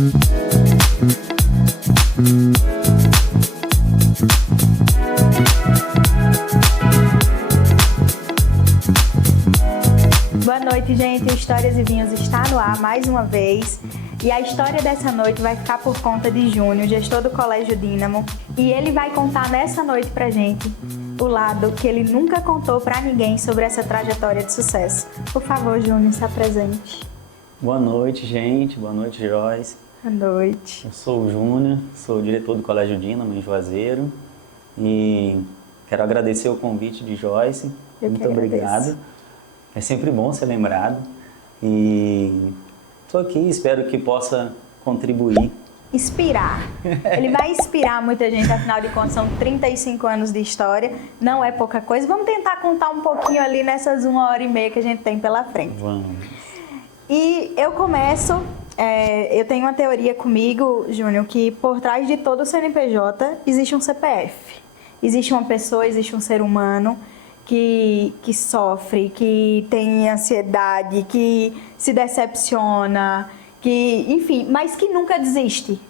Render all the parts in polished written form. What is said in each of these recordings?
Boa noite, gente. O Histórias e Vinhos está no ar mais uma vez. E a história dessa noite vai ficar por conta de Júnior, gestor do Colégio Dínamo. E ele vai contar nessa noite pra gente o lado que ele nunca contou pra ninguém sobre essa trajetória de sucesso. Por favor, Júnior, se apresente. Boa noite, gente. Boa noite, Joyce. Boa noite. Eu sou o Júnior, sou o diretor do Colégio Dínamo em Juazeiro. E quero agradecer o convite de Joyce. Muito obrigado. É sempre bom ser lembrado. E estou aqui, espero que possa contribuir. Inspirar. Ele vai inspirar muita gente, afinal de contas são 35 anos de história, não é pouca coisa. Vamos tentar contar um pouquinho ali nessas 1h30 que a gente tem pela frente. Vamos. E eu começo, eu tenho uma teoria comigo, Júnior, que por trás de todo o CNPJ existe um CPF. Existe uma pessoa, existe um ser humano que sofre, que tem ansiedade, que se decepciona, que, enfim, mas que nunca desiste.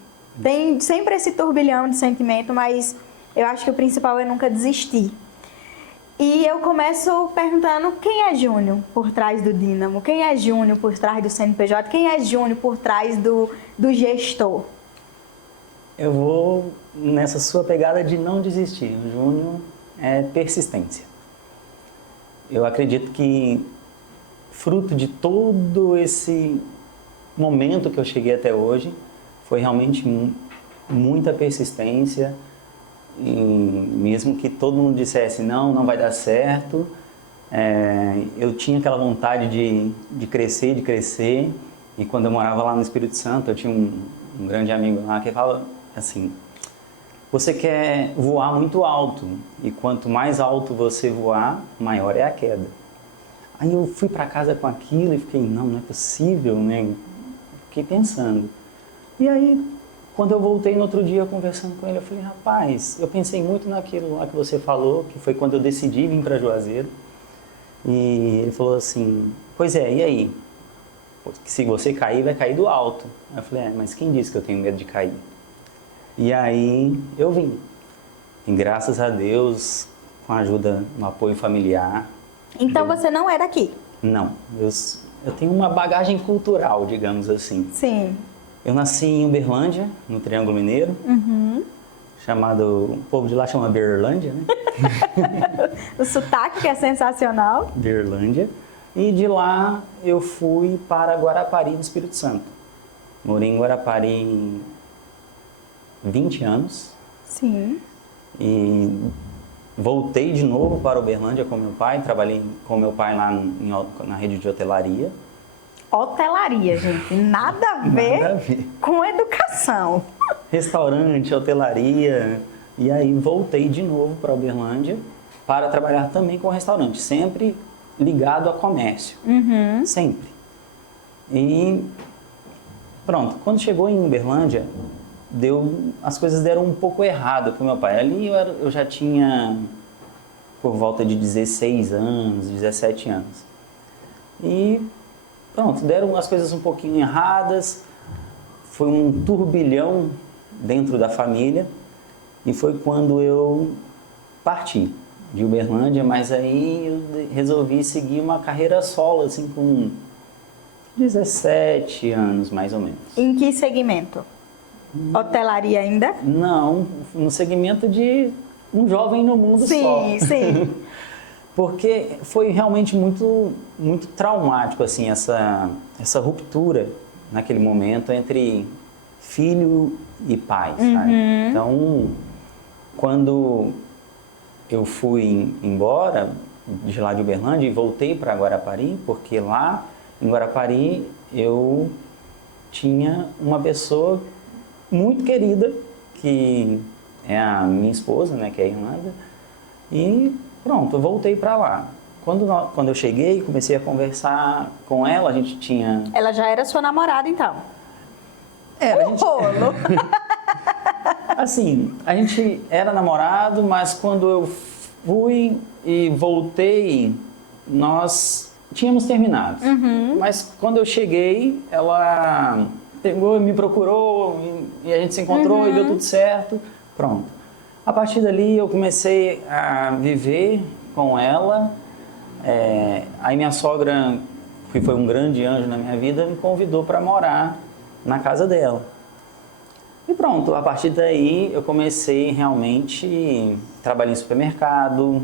Tem sempre esse turbilhão de sentimento, mas eu acho que o principal é nunca desistir. E eu começo perguntando quem é Júnior por trás do Dínamo, quem é Júnior por trás do CNPJ, quem é Júnior por trás do gestor. Eu vou nessa sua pegada de não desistir. O Júnior é persistência. Eu acredito que fruto de todo esse momento que eu cheguei até hoje foi realmente muita persistência. E mesmo que todo mundo dissesse não vai dar certo, eu tinha aquela vontade de crescer. E quando eu morava lá no Espírito Santo, eu tinha um grande amigo lá que fala assim: você quer voar muito alto, e quanto mais alto você voar, maior é a queda. Aí eu fui para casa com aquilo e fiquei, não é possível, né? Fiquei pensando. E aí, quando eu voltei no outro dia conversando com ele, eu falei, rapaz, eu pensei muito naquilo lá que você falou, que foi quando eu decidi vir para Juazeiro. E ele falou assim, pois é, e aí? Se você cair, vai cair do alto. Aí eu falei, mas quem disse que eu tenho medo de cair? E aí eu vim. E graças a Deus, com a ajuda, no apoio familiar. Então você não é daqui? Não, eu tenho uma bagagem cultural, digamos assim. Sim. Eu nasci em Uberlândia, no Triângulo Mineiro, chamado, o povo de lá chama Berlândia, né? O sotaque que é sensacional. Berlândia. E de lá eu fui para Guarapari, do Espírito Santo. Morei em Guarapari 20 anos. Sim. E voltei de novo para Uberlândia com meu pai, trabalhei com meu pai lá na rede de hotelaria. Hotelaria, gente, nada a ver com educação. Restaurante, hotelaria, e aí voltei de novo para Uberlândia para trabalhar também com restaurante, sempre ligado a comércio, sempre. E pronto, quando chegou em Uberlândia, as coisas deram um pouco errado para o meu pai. Ali eu já tinha por volta de 16 anos, 17 anos. E pronto, deram as coisas um pouquinho erradas, foi um turbilhão dentro da família e foi quando eu parti de Uberlândia, mas aí eu resolvi seguir uma carreira solo, assim, com 17 anos, mais ou menos. Em que segmento? Hotelaria ainda? Não, no segmento de um jovem no mundo só. Sim, sim. Porque foi realmente muito, muito traumático, assim, essa ruptura naquele momento entre filho e pai, sabe? Então, quando eu fui embora de lá de Uberlândia e voltei para Guarapari, porque lá em Guarapari eu tinha uma pessoa muito querida, que é a minha esposa, né, que é a Irlanda, e pronto, eu voltei para lá. Quando eu cheguei, comecei a conversar com ela, a gente tinha... Ela já era sua namorada, então? Era, rolo! Assim, a gente era namorado, mas quando eu fui e voltei, nós tínhamos terminado. Mas quando eu cheguei, ela pegou e me procurou e a gente se encontrou e deu tudo certo. Pronto. A partir dali eu comecei a viver com ela. Aí minha sogra, que foi um grande anjo na minha vida, me convidou para morar na casa dela. E pronto, a partir daí eu comecei realmente a trabalhar em supermercado,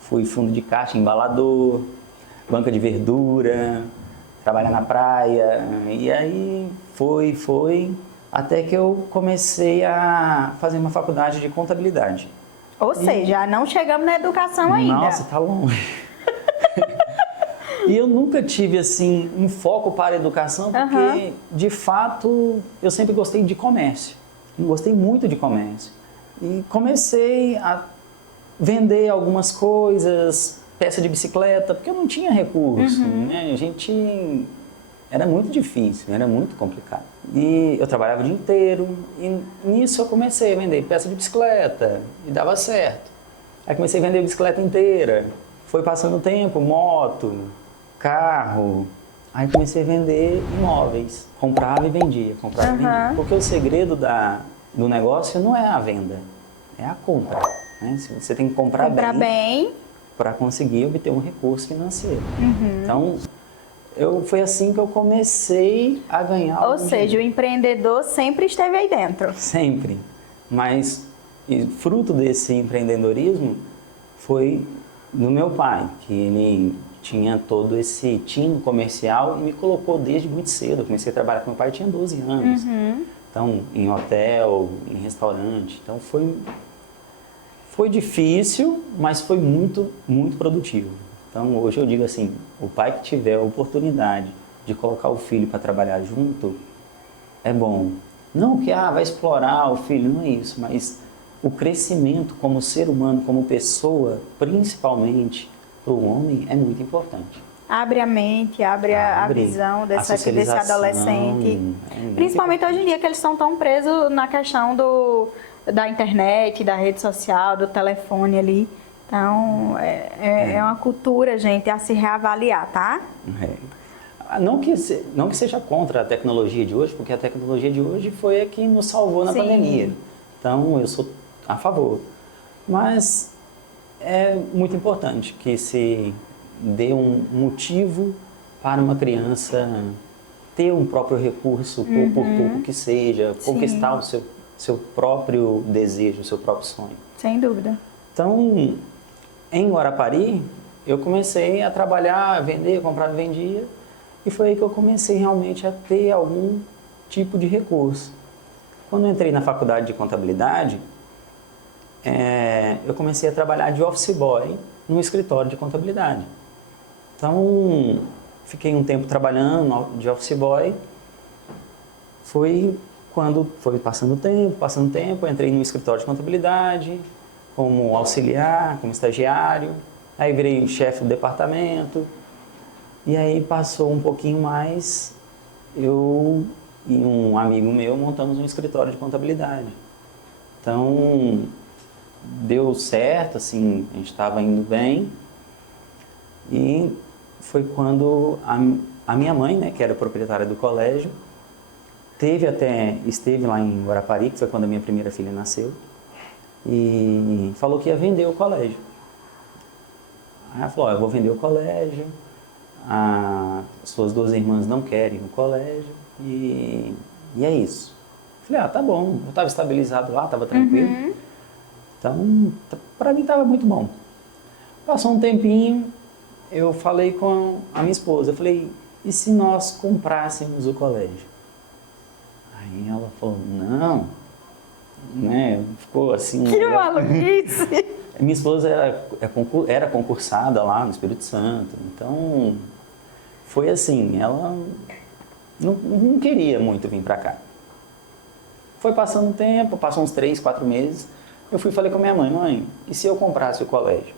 fui fundo de caixa, embalador, banca de verdura, trabalhar na praia, e aí foi, até que eu comecei a fazer uma faculdade de contabilidade. Ou seja, não chegamos na educação ainda. Nossa, tá longe. E eu nunca tive, assim, um foco para a educação, porque, de fato, eu sempre gostei de comércio. Eu gostei muito de comércio. E comecei a vender algumas coisas, peça de bicicleta, porque eu não tinha recurso, né? Era muito difícil, era muito complicado. E eu trabalhava o dia inteiro, e nisso eu comecei a vender peça de bicicleta, e dava certo. Aí comecei a vender bicicleta inteira, foi passando o tempo, moto, carro. Aí comecei a vender imóveis, comprava e vendia, comprava e vendia. Porque o segredo do negócio não é a venda, é a compra. Né? Você tem que comprar bem para conseguir obter um recurso financeiro. Então, foi assim que eu comecei a ganhar. Ou seja, o empreendedor sempre esteve aí dentro. Sempre. Mas fruto desse empreendedorismo foi do meu pai, que ele tinha todo esse tino comercial e me colocou desde muito cedo. Eu comecei a trabalhar com meu pai, eu tinha 12 anos. Então, em hotel, em restaurante. Então, foi difícil, mas foi muito, muito produtivo. Então, hoje eu digo assim, o pai que tiver a oportunidade de colocar o filho para trabalhar junto, é bom. Não que vai explorar o filho, não é isso, mas o crescimento como ser humano, como pessoa, principalmente para o homem, é muito importante. Abre a mente, abre a visão desse adolescente. Principalmente hoje em dia, que eles estão tão presos na questão da internet, da rede social, do telefone ali. Então, é uma cultura, gente, a se reavaliar, tá? Não que seja contra a tecnologia de hoje, porque a tecnologia de hoje foi a que nos salvou na pandemia. Então, eu sou a favor. Mas é muito importante que se dê um motivo para uma criança ter um próprio recurso, por pouco que seja, conquistar o seu próprio desejo, o seu próprio sonho. Sem dúvida. Então, em Guarapari, eu comecei a trabalhar, vender, comprar, vendia, e foi aí que eu comecei realmente a ter algum tipo de recurso. Quando eu entrei na faculdade de contabilidade, eu comecei a trabalhar de office boy no escritório de contabilidade. Então, fiquei um tempo trabalhando de office boy. Foi quando foi passando o tempo, eu entrei no escritório de contabilidade, como auxiliar, como estagiário, aí virei chefe do departamento, e aí passou um pouquinho mais, eu e um amigo meu montamos um escritório de contabilidade. Então, deu certo, assim, a gente estava indo bem, e foi quando a minha mãe, né, que era proprietária do colégio, esteve lá em Guarapari, que foi quando a minha primeira filha nasceu, e falou que ia vender o colégio. Aí ela falou, eu vou vender o colégio, as suas 2 irmãs não querem o colégio, e é isso. Eu falei, tá bom, eu estava estabilizado lá, estava tranquilo. Então, para mim estava muito bom. Passou um tempinho, eu falei com a minha esposa, eu falei, e se nós comprássemos o colégio? Aí ela falou, não, né, ficou assim... Que maluquice! Minha esposa era concursada lá no Espírito Santo, então foi assim, ela não queria muito vir para cá. Foi passando o tempo, passou uns 3, 4 meses, eu fui e falei com a minha mãe, mãe, e se eu comprasse o colégio?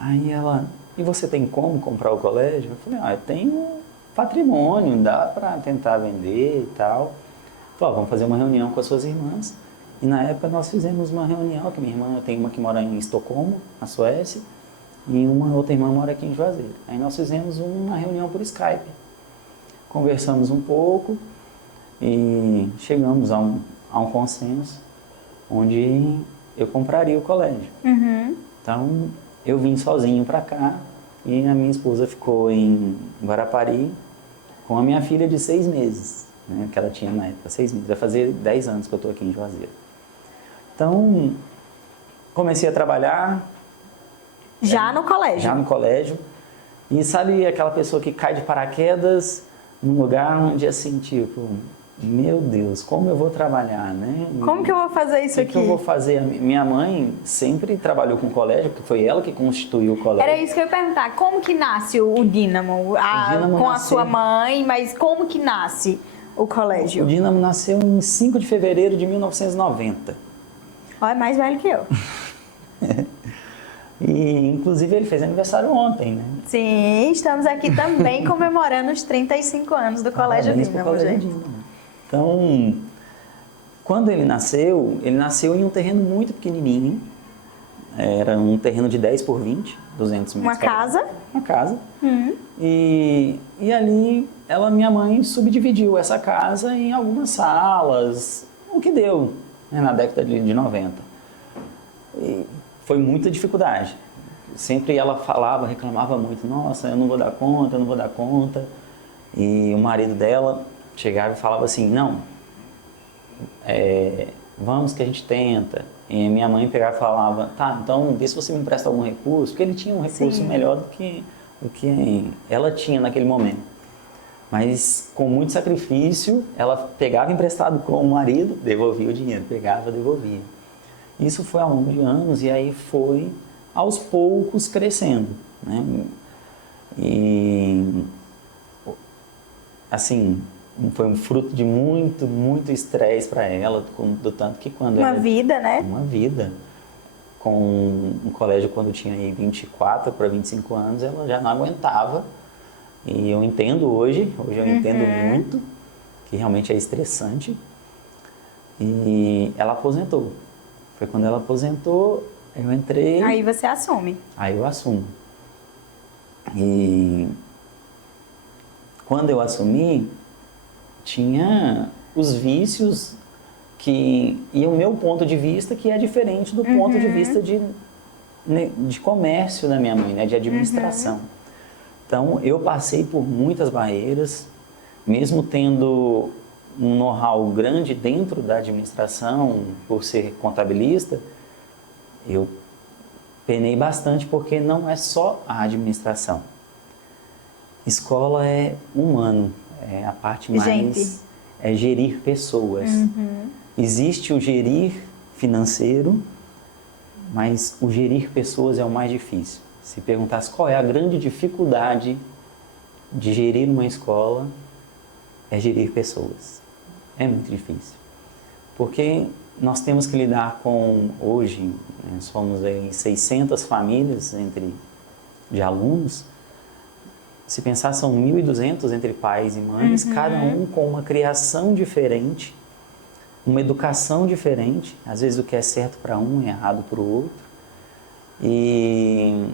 Aí ela, e você tem como comprar o colégio? Eu falei, eu tenho patrimônio, dá para tentar vender e tal. Falei, vamos fazer uma reunião com as suas irmãs. E na época nós fizemos uma reunião, que minha irmã, eu tenho uma que mora em Estocolmo, na Suécia, e uma outra irmã mora aqui em Juazeiro. Aí nós fizemos uma reunião por Skype. conversamos um pouco e chegamos a um consenso onde eu compraria o colégio. Então, eu vim sozinho para cá e a minha esposa ficou em Guarapari com a minha filha de 6 meses, né, que ela tinha na época, 6 meses. Vai fazer 10 anos que eu estou aqui em Juazeiro. Então, comecei a trabalhar. Já no colégio? Já no colégio. E sabe aquela pessoa que cai de paraquedas num lugar onde assim, tipo, meu Deus, como eu vou trabalhar, né? Como que eu vou fazer isso aqui? O que eu vou fazer? Minha mãe sempre trabalhou com colégio, porque foi ela que constituiu o colégio. Era isso que eu ia perguntar. Como que nasce o Dínamo? Com a sua mãe, mas como que nasce o colégio? O Dínamo nasceu em 5 de fevereiro de 1990. Olha, é mais velho que eu. E, inclusive, ele fez aniversário ontem, né? Sim, estamos aqui também comemorando os 35 anos do Colégio Dínamo, gente. Então, quando ele nasceu em um terreno muito pequenininho. Era um terreno de 10 por 20, 200 metros. Uma casa? Uma casa. E ali, minha mãe subdividiu essa casa em algumas salas, o que deu, né, na década de 90. E foi muita dificuldade. Sempre ela falava, reclamava muito, nossa, eu não vou dar conta, eu não vou dar conta. E o marido dela chegava e falava assim, não, vamos que a gente tenta. E minha mãe pegava e falava, tá, então vê se você me empresta algum recurso, porque ele tinha um recurso melhor do que ela tinha naquele momento. Mas com muito sacrifício, ela pegava emprestado com o marido, devolvia o dinheiro, pegava, devolvia. Isso foi ao longo de anos e aí foi aos poucos crescendo, né? E assim, foi um fruto de muito, muito estresse para ela, do tanto que quando Uma vida, né? Uma vida. Com um colégio, quando tinha aí 24 para 25 anos, ela já não aguentava. E eu entendo hoje eu entendo muito, que realmente é estressante. E ela aposentou. Foi quando ela aposentou, eu entrei... Aí você assume. Aí eu assumo. E quando eu assumi, tinha os vícios e o meu ponto de vista que é diferente do ponto de vista de comércio da minha mãe, né, de administração. Então, eu passei por muitas barreiras, mesmo tendo um know-how grande dentro da administração, por ser contabilista, eu penei bastante porque não é só a administração. Escola é humano, é a parte mais... é gerir pessoas. Existe o gerir financeiro, mas o gerir pessoas é o mais difícil. Se perguntasse qual é a grande dificuldade de gerir uma escola, é gerir pessoas. É muito difícil. Porque nós temos que lidar com, hoje, né, somos aí 600 famílias de alunos. Se pensar, são 1.200 entre pais e mães, cada um com uma criação diferente, uma educação diferente. Às vezes o que é certo para um é errado para o outro. E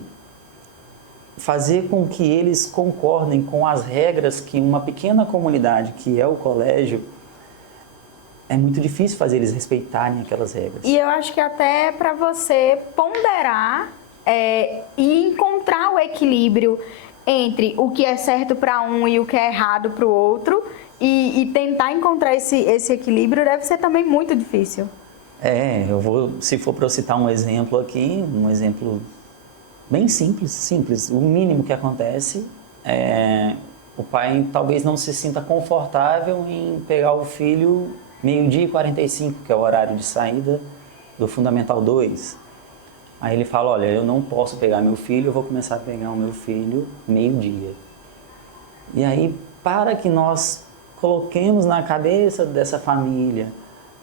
fazer com que eles concordem com as regras que uma pequena comunidade, que é o colégio, é muito difícil fazer eles respeitarem aquelas regras. E eu acho que até para você ponderar e encontrar o equilíbrio entre o que é certo para um e o que é errado para o outro, e tentar encontrar esse equilíbrio deve ser também muito difícil. Se for para eu citar um exemplo aqui, um exemplo bem simples, o mínimo que acontece é o pai talvez não se sinta confortável em pegar o filho 12h45, que é o horário de saída do Fundamental 2. Aí ele fala, olha, eu não posso pegar meu filho, eu vou começar a pegar o meu filho 12h. E aí, para que nós coloquemos na cabeça dessa família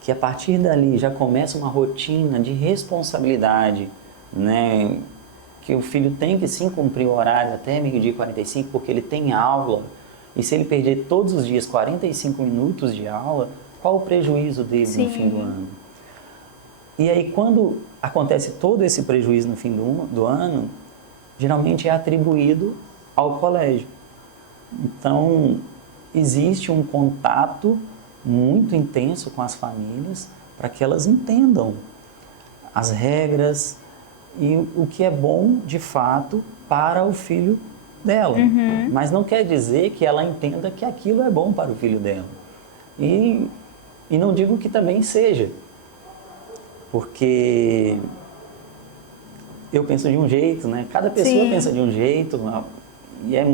que a partir dali já começa uma rotina de responsabilidade, né? Que o filho tem que sim cumprir o horário até 12h45, porque ele tem aula, e se ele perder todos os dias 45 minutos de aula, qual o prejuízo dele no fim do ano? E aí, quando acontece todo esse prejuízo no fim do ano, geralmente é atribuído ao colégio. Então, existe um contato muito intenso com as famílias para que elas entendam as regras e o que é bom de fato para o filho dela. Mas não quer dizer que ela entenda que aquilo é bom para o filho dela. E não digo que também seja, porque eu penso de um jeito, né? Cada pessoa pensa de um jeito, e é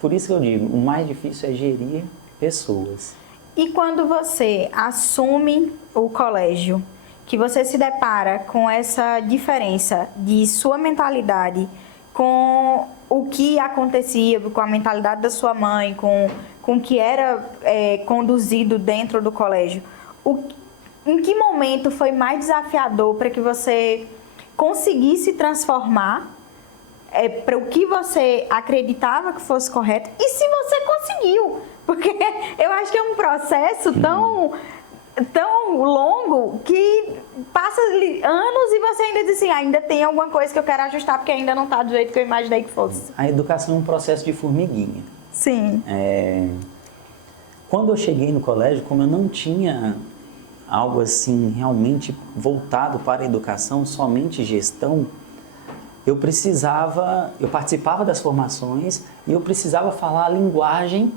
por isso que eu digo, o mais difícil é gerir pessoas. E quando você assume o colégio, que você se depara com essa diferença de sua mentalidade com o que acontecia, com a mentalidade da sua mãe, com o que era conduzido dentro do colégio, em que momento foi mais desafiador para que você conseguisse transformar para o que você acreditava que fosse correto e se você conseguiu? Porque eu acho que é um processo tão longo que passa anos e você ainda diz assim, ainda tem alguma coisa que eu quero ajustar porque ainda não está do jeito que eu imaginei que fosse. A educação é um processo de formiguinha. Sim. Quando eu cheguei no colégio, como eu não tinha algo assim realmente voltado para a educação, somente gestão, eu participava das formações e eu precisava falar a linguagem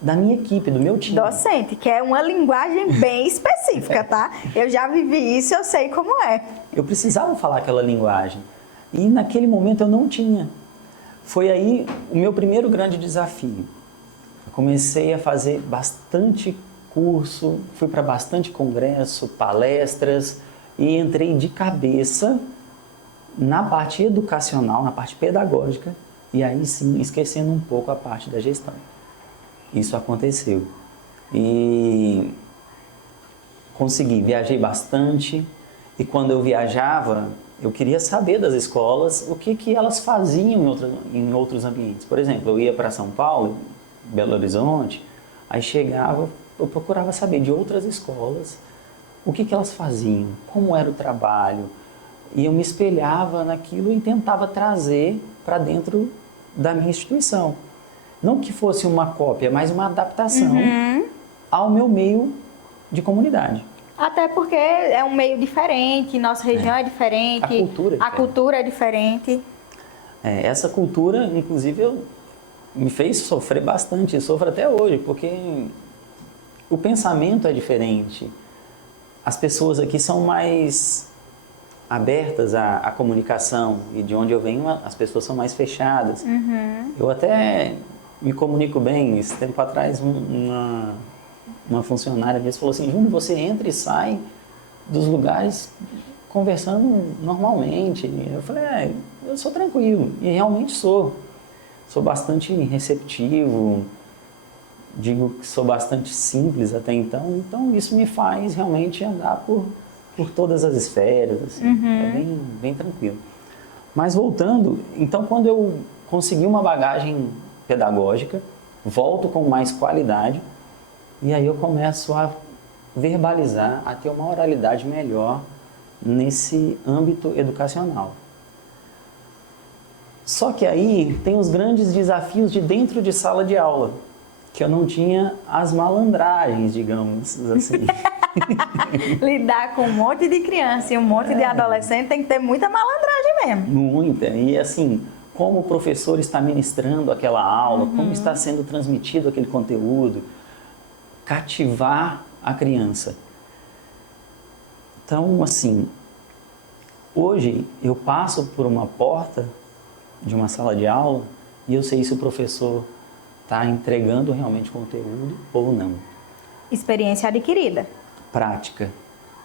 da minha equipe, do meu time. Docente, que é uma linguagem bem específica, tá? Eu já vivi isso, eu sei como é. Eu precisava falar aquela linguagem e naquele momento eu não tinha. Foi aí o meu primeiro grande desafio. Eu comecei a fazer bastante curso, fui para bastante congresso, palestras e entrei de cabeça na parte educacional, na parte pedagógica e aí sim esquecendo um pouco a parte da gestão. Isso aconteceu e viajei bastante e quando eu viajava eu queria saber das escolas o que elas faziam em outros ambientes. Por exemplo, eu ia para São Paulo, Belo Horizonte, aí chegava, eu procurava saber de outras escolas o que elas faziam, como era o trabalho, e eu me espelhava naquilo e tentava trazer para dentro da minha instituição. Não que fosse uma cópia, mas uma adaptação ao meu meio de comunidade. Até porque é um meio diferente, nossa região é diferente, a cultura é diferente. Essa cultura, inclusive, me fez sofrer bastante, e sofro até hoje, porque o pensamento é diferente. As pessoas aqui são mais abertas à comunicação e de onde eu venho as pessoas são mais fechadas. Eu até me comunico bem. Esse tempo atrás uma funcionária mesmo falou assim, Júnior, você entra e sai dos lugares conversando normalmente. Eu falei, eu sou tranquilo e realmente sou. Sou bastante receptivo, digo que sou bastante simples até então isso me faz realmente andar por todas as esferas, assim, é bem tranquilo. Mas voltando, então quando eu consegui uma bagagem pedagógica, volto com mais qualidade e aí eu começo a verbalizar, a ter uma oralidade melhor nesse âmbito educacional. Só que aí tem os grandes desafios de dentro de sala de aula, que eu não tinha as malandragens, digamos assim. Lidar com um monte de criança e um monte de adolescente tem que ter muita malandragem mesmo. Muita. E assim, como o professor está ministrando aquela aula, como está sendo transmitido aquele conteúdo, cativar a criança. Então, assim, hoje eu passo por uma porta de uma sala de aula e eu sei se o professor está entregando realmente conteúdo ou não. Experiência adquirida. Prática.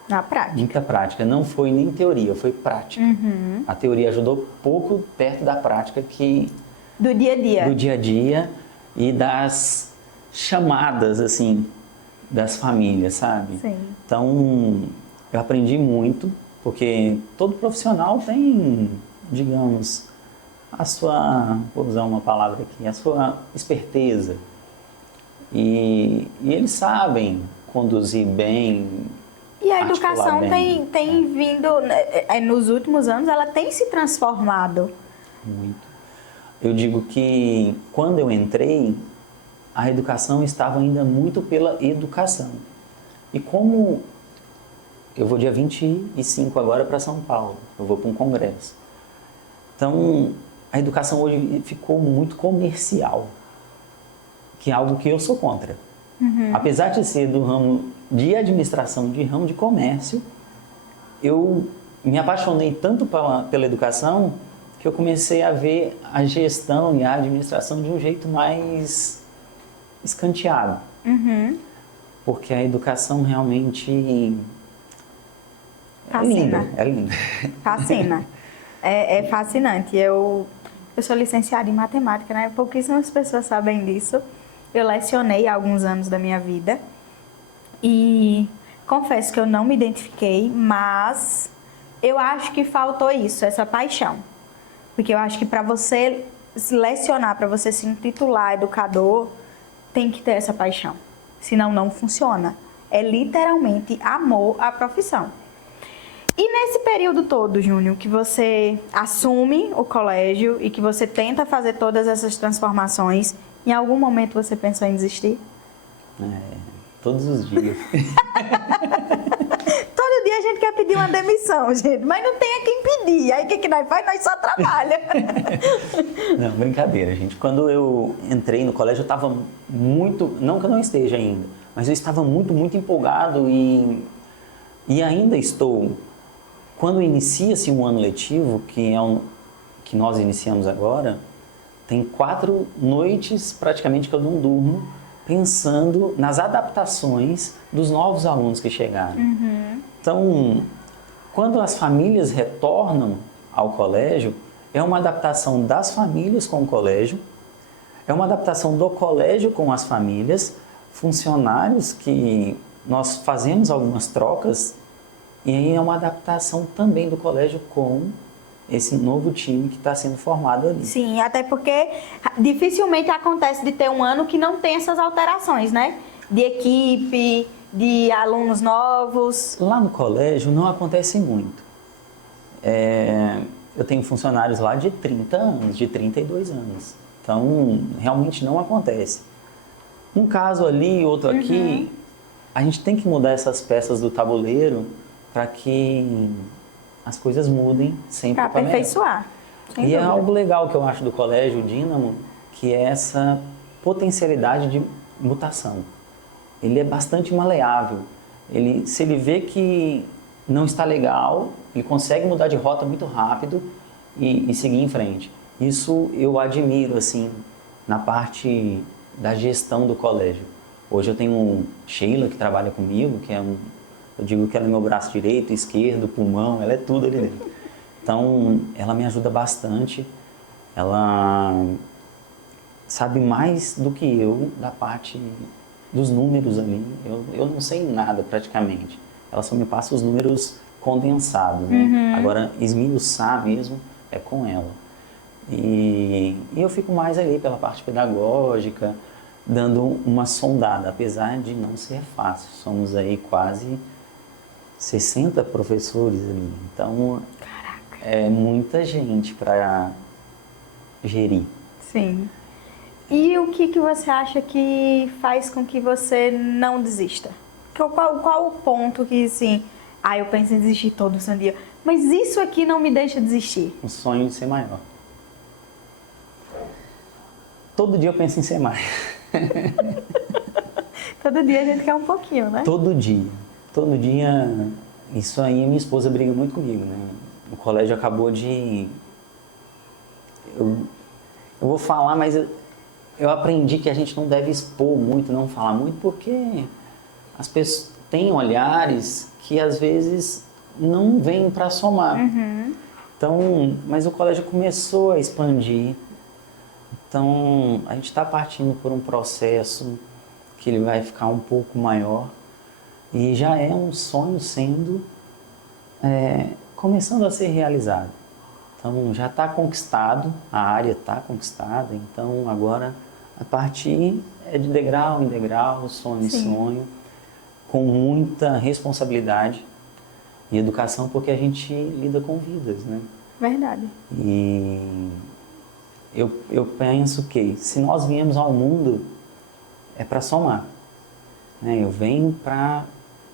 Na prática. Muita prática. Não foi nem teoria, foi prática. A teoria ajudou pouco perto da prática do dia a dia. Do dia a dia e das chamadas, assim, das famílias, sabe? Sim. Então, eu aprendi muito, porque todo profissional tem, digamos, vou usar uma palavra aqui, a sua esperteza. E eles sabem conduzir bem. E a educação tem vindo, nos últimos anos, ela tem se transformado. Muito. Eu digo que quando eu entrei, a educação estava ainda muito pela educação. E como eu vou dia 25 agora para São Paulo, eu vou para um congresso. Então, a educação hoje ficou muito comercial, que é algo que eu sou contra. Apesar de ser do ramo de administração, de ramo de comércio, eu me apaixonei tanto pela educação que eu comecei a ver a gestão e a administração de um jeito mais escanteado. Porque a educação realmente é linda, é linda. Fascina. É fascinante. Eu sou licenciada em matemática, né? Pouquíssimas pessoas sabem disso. Eu lecionei há alguns anos da minha vida e confesso que eu não me identifiquei, mas eu acho que faltou isso, essa paixão. Porque eu acho que para você lecionar, para você se intitular educador, tem que ter essa paixão. Senão não funciona. É literalmente amor à profissão. E nesse período todo, Júnior, que você assume o colégio e que você tenta fazer todas essas transformações, em algum momento você pensou em desistir? Todos os dias. Todo dia a gente quer pedir uma demissão, gente, mas não tem a quem pedir. Aí o que nós faz? Nós só trabalha. Não, brincadeira, gente. Quando eu entrei no colégio, eu estava muito... Não que eu não esteja ainda, mas eu estava muito, muito empolgado e ainda estou. Quando inicia-se um ano letivo, que nós iniciamos agora, tem 4 noites praticamente que eu não durmo, pensando nas adaptações dos novos alunos que chegaram. Então, quando as famílias retornam ao colégio, é uma adaptação das famílias com o colégio, é uma adaptação do colégio com as famílias, funcionários que nós fazemos algumas trocas, e aí é uma adaptação também do colégio com esse novo time que está sendo formado ali. Sim, até porque dificilmente acontece de ter um ano que não tem essas alterações, né? De equipe, de alunos novos. Lá no colégio não acontece muito. Eu tenho funcionários lá de 30 anos, de 32 anos. Então, realmente não acontece. Um caso ali, outro aqui, a gente tem que mudar essas peças do tabuleiro para que as coisas mudem sempre para para melhor. aperfeiçoar. E é algo legal que eu acho do Colégio Dínamo, que é essa potencialidade de mutação. Ele é bastante maleável. Se ele vê que não está legal, ele consegue mudar de rota muito rápido e seguir em frente. Isso eu admiro, assim, na parte da gestão do colégio. Hoje eu tenho Sheila, que trabalha comigo, que eu digo que ela é meu braço direito, esquerdo, pulmão, ela é tudo ali dentro. Então, ela me ajuda bastante. Ela sabe mais do que eu da parte dos números ali. Eu não sei nada praticamente. Ela só me passa os números condensados, né? Agora, esmiuçar mesmo é com ela. E eu fico mais ali pela parte pedagógica, dando uma sondada, apesar de não ser fácil. Somos aí quase 60 professores ali. Então, Caraca. é muita gente para gerir. Sim. E o que você acha que faz com que você não desista? Qual o ponto que, assim, eu penso em desistir todo santo dia, mas isso aqui não me deixa desistir? O sonho de ser maior. Todo dia eu penso em ser mais. Todo dia a gente quer um pouquinho, né? Todo dia. Todo dia. Isso aí, minha esposa briga muito comigo, né? O colégio acabou de... Eu vou falar, mas eu aprendi que a gente não deve expor muito, não falar muito, porque as pessoas têm olhares que às vezes não vêm para somar. Então, mas o colégio começou a expandir. Então, a gente está partindo por um processo que ele vai ficar um pouco maior e já é um sonho sendo, começando a ser realizado. Então, já está conquistado, a área está conquistada, então agora a partir é de degrau em degrau, sonho em sonho, com muita responsabilidade e educação, porque a gente lida com vidas, né? Verdade. E eu penso que se nós viemos ao mundo é para somar, né? Eu venho para...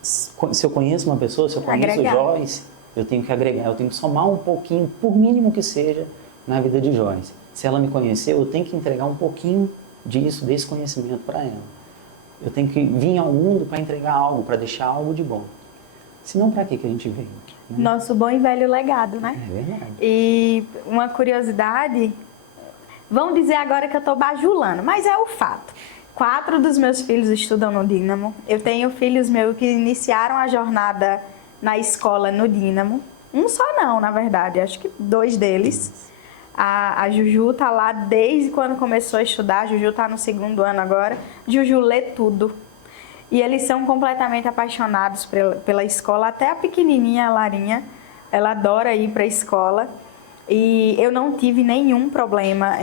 Se eu conheço uma pessoa, se eu conheço Agregar. Joyce, eu tenho que agregar, eu tenho que somar um pouquinho, por mínimo que seja, na vida de Joyce. Se ela me conheceu, eu tenho que entregar um pouquinho disso, desse conhecimento para ela. Eu tenho que vir ao mundo para entregar algo, para deixar algo de bom. Senão, para que a gente veio? Né? Nosso bom e velho legado, né? É verdade. E uma curiosidade, vão dizer agora que eu estou bajulando, mas é o fato. 4 dos meus filhos estudam no Dínamo. Eu tenho filhos meus que iniciaram a jornada na escola no Dínamo. Um só não, na verdade, acho que 2 deles. A Juju tá lá desde quando começou a estudar, a Juju tá no 2º ano agora. Juju lê tudo. E eles são completamente apaixonados pela escola, até a pequenininha, a Larinha, ela adora ir para a escola. E eu não tive nenhum problema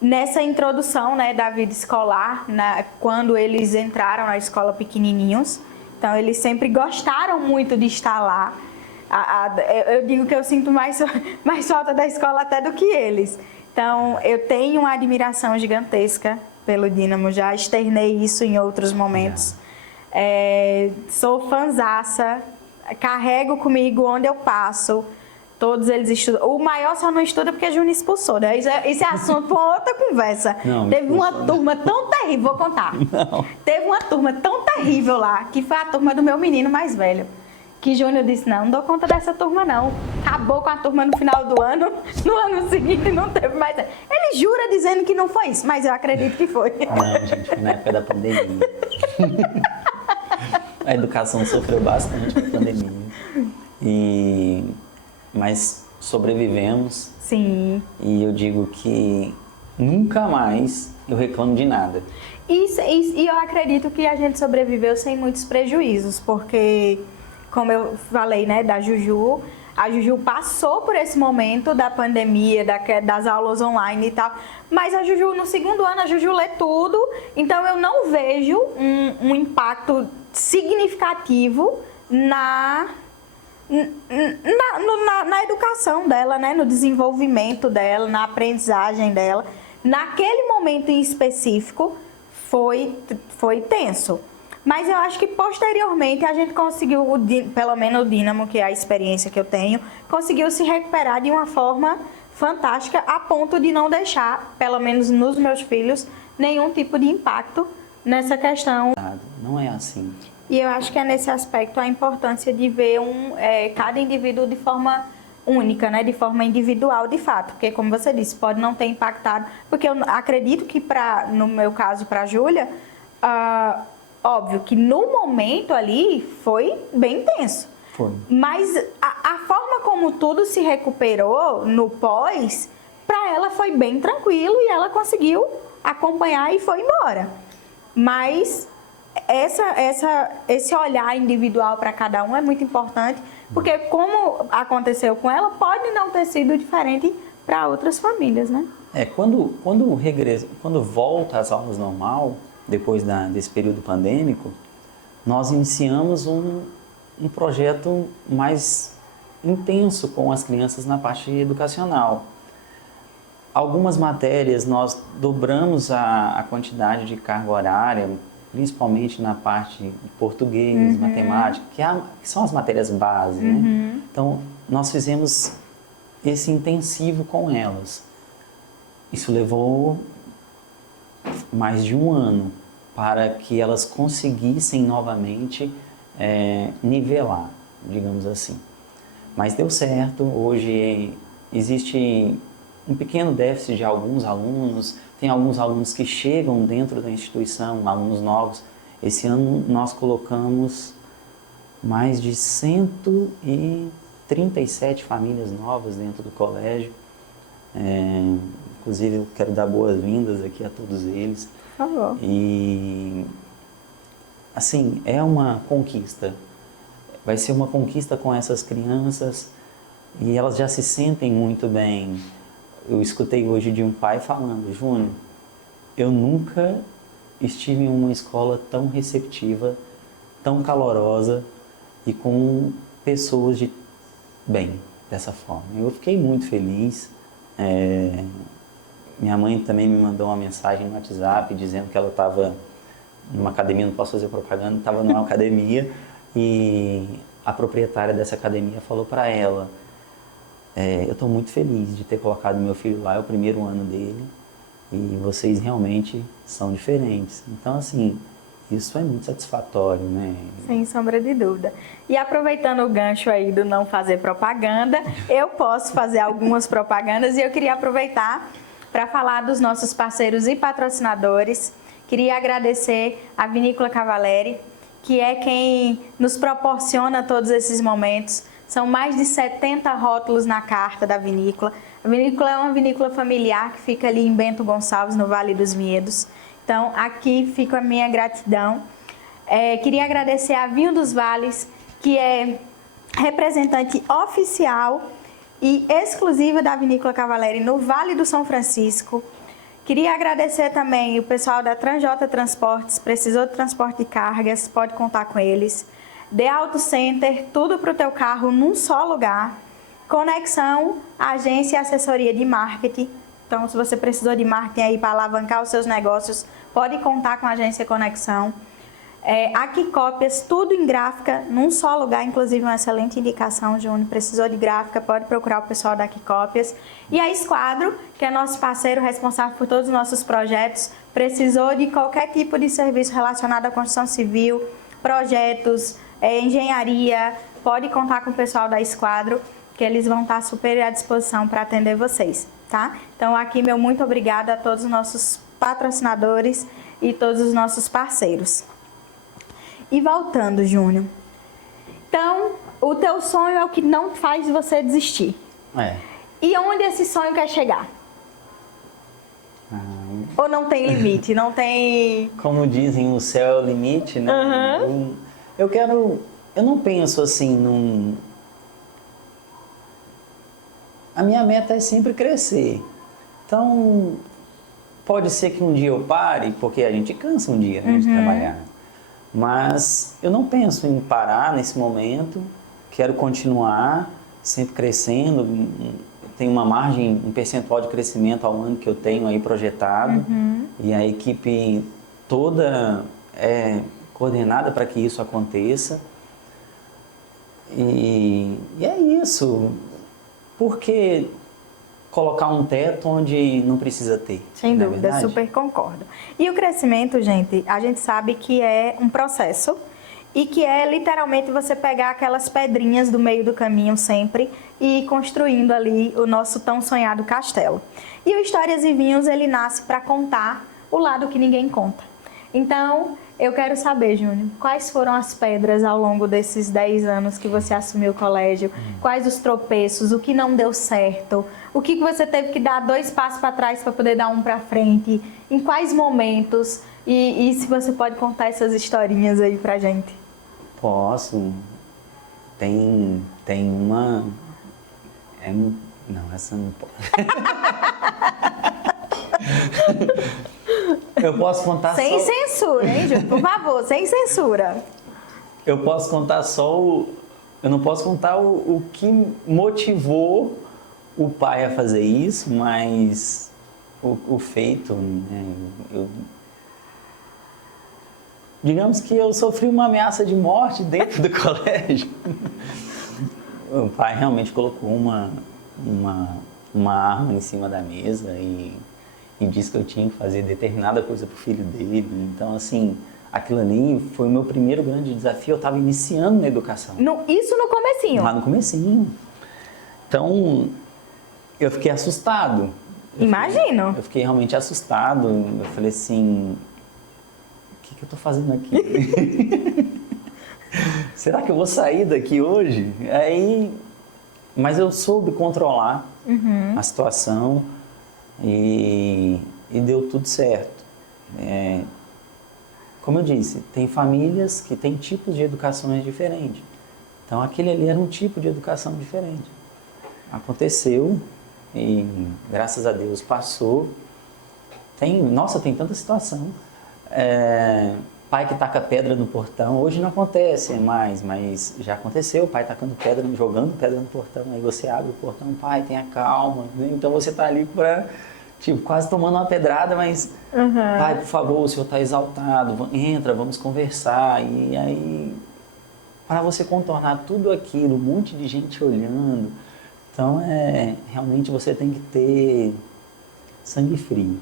nessa introdução, né, da vida escolar, quando eles entraram na escola pequenininhos. Então, eles sempre gostaram muito de estar lá. Eu digo que eu sinto mais falta da escola até do que eles. Então, eu tenho uma admiração gigantesca pelo Dínamo, já externei isso em outros momentos. Sou fanzaça, carrego comigo onde eu passo. Todos eles estudam. O maior só não estuda porque a Júnior expulsou, né? Esse é assunto para outra conversa. Não, teve uma turma tão terrível, vou contar. Não. Teve uma turma tão terrível lá, que foi a turma do meu menino mais velho. Que Júnior disse, não dou conta dessa turma não. Acabou com a turma no final do ano, no ano seguinte não teve mais. Ele jura dizendo que não foi isso, mas eu acredito que foi. Não, gente, foi na época da pandemia. A educação sofreu bastante com a pandemia. Mas sobrevivemos. Sim. E eu digo que nunca mais eu reclamo de nada. E eu acredito que a gente sobreviveu sem muitos prejuízos, porque, como eu falei, né, da Juju, a Juju passou por esse momento da pandemia, das aulas online e tal, mas a Juju, no 2º ano, a Juju lê tudo, então eu não vejo um impacto significativo na educação dela, né? No desenvolvimento dela, na aprendizagem dela. Naquele momento em específico, foi tenso. Mas eu acho que posteriormente a gente conseguiu, pelo menos o Dínamo, que é a experiência que eu tenho, conseguiu se recuperar de uma forma fantástica, a ponto de não deixar, pelo menos nos meus filhos, nenhum tipo de impacto nessa questão. Não é assim. E eu acho que é nesse aspecto a importância de ver cada indivíduo de forma única, né? De forma individual, de fato. Porque, como você disse, pode não ter impactado. Porque eu acredito que, no meu caso, para a Júlia, óbvio que no momento ali foi bem tenso. Foi. Mas a forma como tudo se recuperou no pós, para ela foi bem tranquilo e ela conseguiu acompanhar e foi embora. Mas esse olhar individual para cada um é muito importante, porque como aconteceu com ela, pode não ter sido diferente para outras famílias, né? Quando volta às aulas normal, depois desse período pandêmico, nós iniciamos um projeto mais intenso com as crianças na parte educacional. Algumas matérias nós dobramos a quantidade de carga horária, principalmente na parte de português, matemática, que são as matérias base, né? Então, nós fizemos esse intensivo com elas. Isso levou mais de um ano para que elas conseguissem novamente nivelar, digamos assim. Mas deu certo. Hoje existe um pequeno déficit de alguns alunos. Tem alguns alunos que chegam dentro da instituição, alunos novos. Esse ano nós colocamos mais de 137 famílias novas dentro do colégio. Inclusive, eu quero dar boas-vindas aqui a todos eles. Por favor. E, assim, é uma conquista. Vai ser uma conquista com essas crianças e elas já se sentem muito bem. Eu escutei hoje de um pai falando, Júnior, eu nunca estive em uma escola tão receptiva, tão calorosa e com pessoas de bem, dessa forma. Eu fiquei muito feliz, Minha mãe também me mandou uma mensagem no WhatsApp dizendo que ela estava numa academia, não posso fazer propaganda, estava numa academia e a proprietária dessa academia falou para ela: eu estou muito feliz de ter colocado meu filho lá, é o primeiro ano dele e vocês realmente são diferentes. Então, assim, isso é muito satisfatório, né? Sem sombra de dúvida. E aproveitando o gancho aí do não fazer propaganda, eu posso fazer algumas propagandas e eu queria aproveitar para falar dos nossos parceiros e patrocinadores. Queria agradecer a Vinícola Cavalieri, que é quem nos proporciona todos esses momentos. São mais de 70 rótulos na carta da vinícola. A vinícola é uma vinícola familiar que fica ali em Bento Gonçalves, no Vale dos Vinhedos. Então, aqui fica a minha gratidão. Queria agradecer a Vinho dos Vales, que é representante oficial e exclusiva da Vinícola Cavalieri no Vale do São Francisco. Queria agradecer também o pessoal da Transjota Transportes. Precisou de transporte de cargas, pode contar com eles. The Auto Center, tudo para o teu carro num só lugar. Conexão, agência e assessoria de marketing. Então, se você precisou de marketing aí para alavancar os seus negócios, pode contar com a agência Conexão. Aqui Cópias, tudo em gráfica, num só lugar, inclusive uma excelente indicação, Júnior. Precisou de gráfica, pode procurar o pessoal da Aqui Cópias. E a Esquadro, que é nosso parceiro responsável por todos os nossos projetos, precisou de qualquer tipo de serviço relacionado à construção civil, projetos, engenharia, pode contar com o pessoal da Esquadro, que eles vão estar super à disposição para atender vocês, tá? Então, aqui, meu muito obrigada a todos os nossos patrocinadores e todos os nossos parceiros. E voltando, Júnior. Então, o teu sonho é o que não faz você desistir. E onde esse sonho quer chegar? Ou não tem limite? Não tem... Como dizem, o céu é o limite, né? Uhum. Eu não penso assim A minha meta é sempre crescer. Então, pode ser que um dia eu pare, porque a gente cansa um dia, né, de trabalhar. Mas eu não penso em parar nesse momento. Quero continuar sempre crescendo. Tem uma margem, um percentual de crescimento ao ano que eu tenho aí projetado. E a equipe toda é coordenada para que isso aconteça. E é isso. Por que colocar um teto onde não precisa ter? Sem dúvida, super concordo. E o crescimento, gente, a gente sabe que é um processo e que é literalmente você pegar aquelas pedrinhas do meio do caminho sempre e ir construindo ali o nosso tão sonhado castelo. E o Histórias e Vinhos, ele nasce para contar o lado que ninguém conta. Então, eu quero saber, Júnior, quais foram as pedras ao longo desses 10 anos que você assumiu o colégio? Quais os tropeços? O que não deu certo? O que você teve que dar 2 passos para trás para poder dar um para frente? Em quais momentos? E se você pode contar essas historinhas aí pra gente? Posso. Tem uma... Não, essa não pode. Eu posso contar sem só... censura, hein, Júnior? Por favor, sem censura. Eu posso contar só Eu não posso contar o que motivou o pai a fazer isso, mas o feito, né? Digamos que eu sofri uma ameaça de morte dentro do colégio. O pai realmente colocou uma arma em cima da mesa e disse que eu tinha que fazer determinada coisa pro filho dele. Então, assim, aquilo ali foi o meu primeiro grande desafio. Eu estava iniciando na educação. Isso no comecinho? Lá no comecinho. Então, eu fiquei assustado. Imagino. Eu fiquei realmente assustado. Eu falei assim, o que eu tô fazendo aqui? Será que eu vou sair daqui hoje? Mas eu soube controlar a situação e deu tudo certo. Como eu disse, tem famílias que têm tipos de educações diferentes. Então, aquele ali era um tipo de educação diferente. Aconteceu e, graças a Deus, passou. Tem tanta situação. pai que taca pedra no portão. Hoje não acontece mais, mas já aconteceu, o pai tacando pedra, jogando pedra no portão. Aí você abre o portão, pai, tenha calma. Então você tá ali para, tipo, quase tomando uma pedrada, mas pai, por favor, o senhor está exaltado, entra, vamos conversar. E aí, para você contornar tudo aquilo, um monte de gente olhando. Então, realmente você tem que ter sangue frio,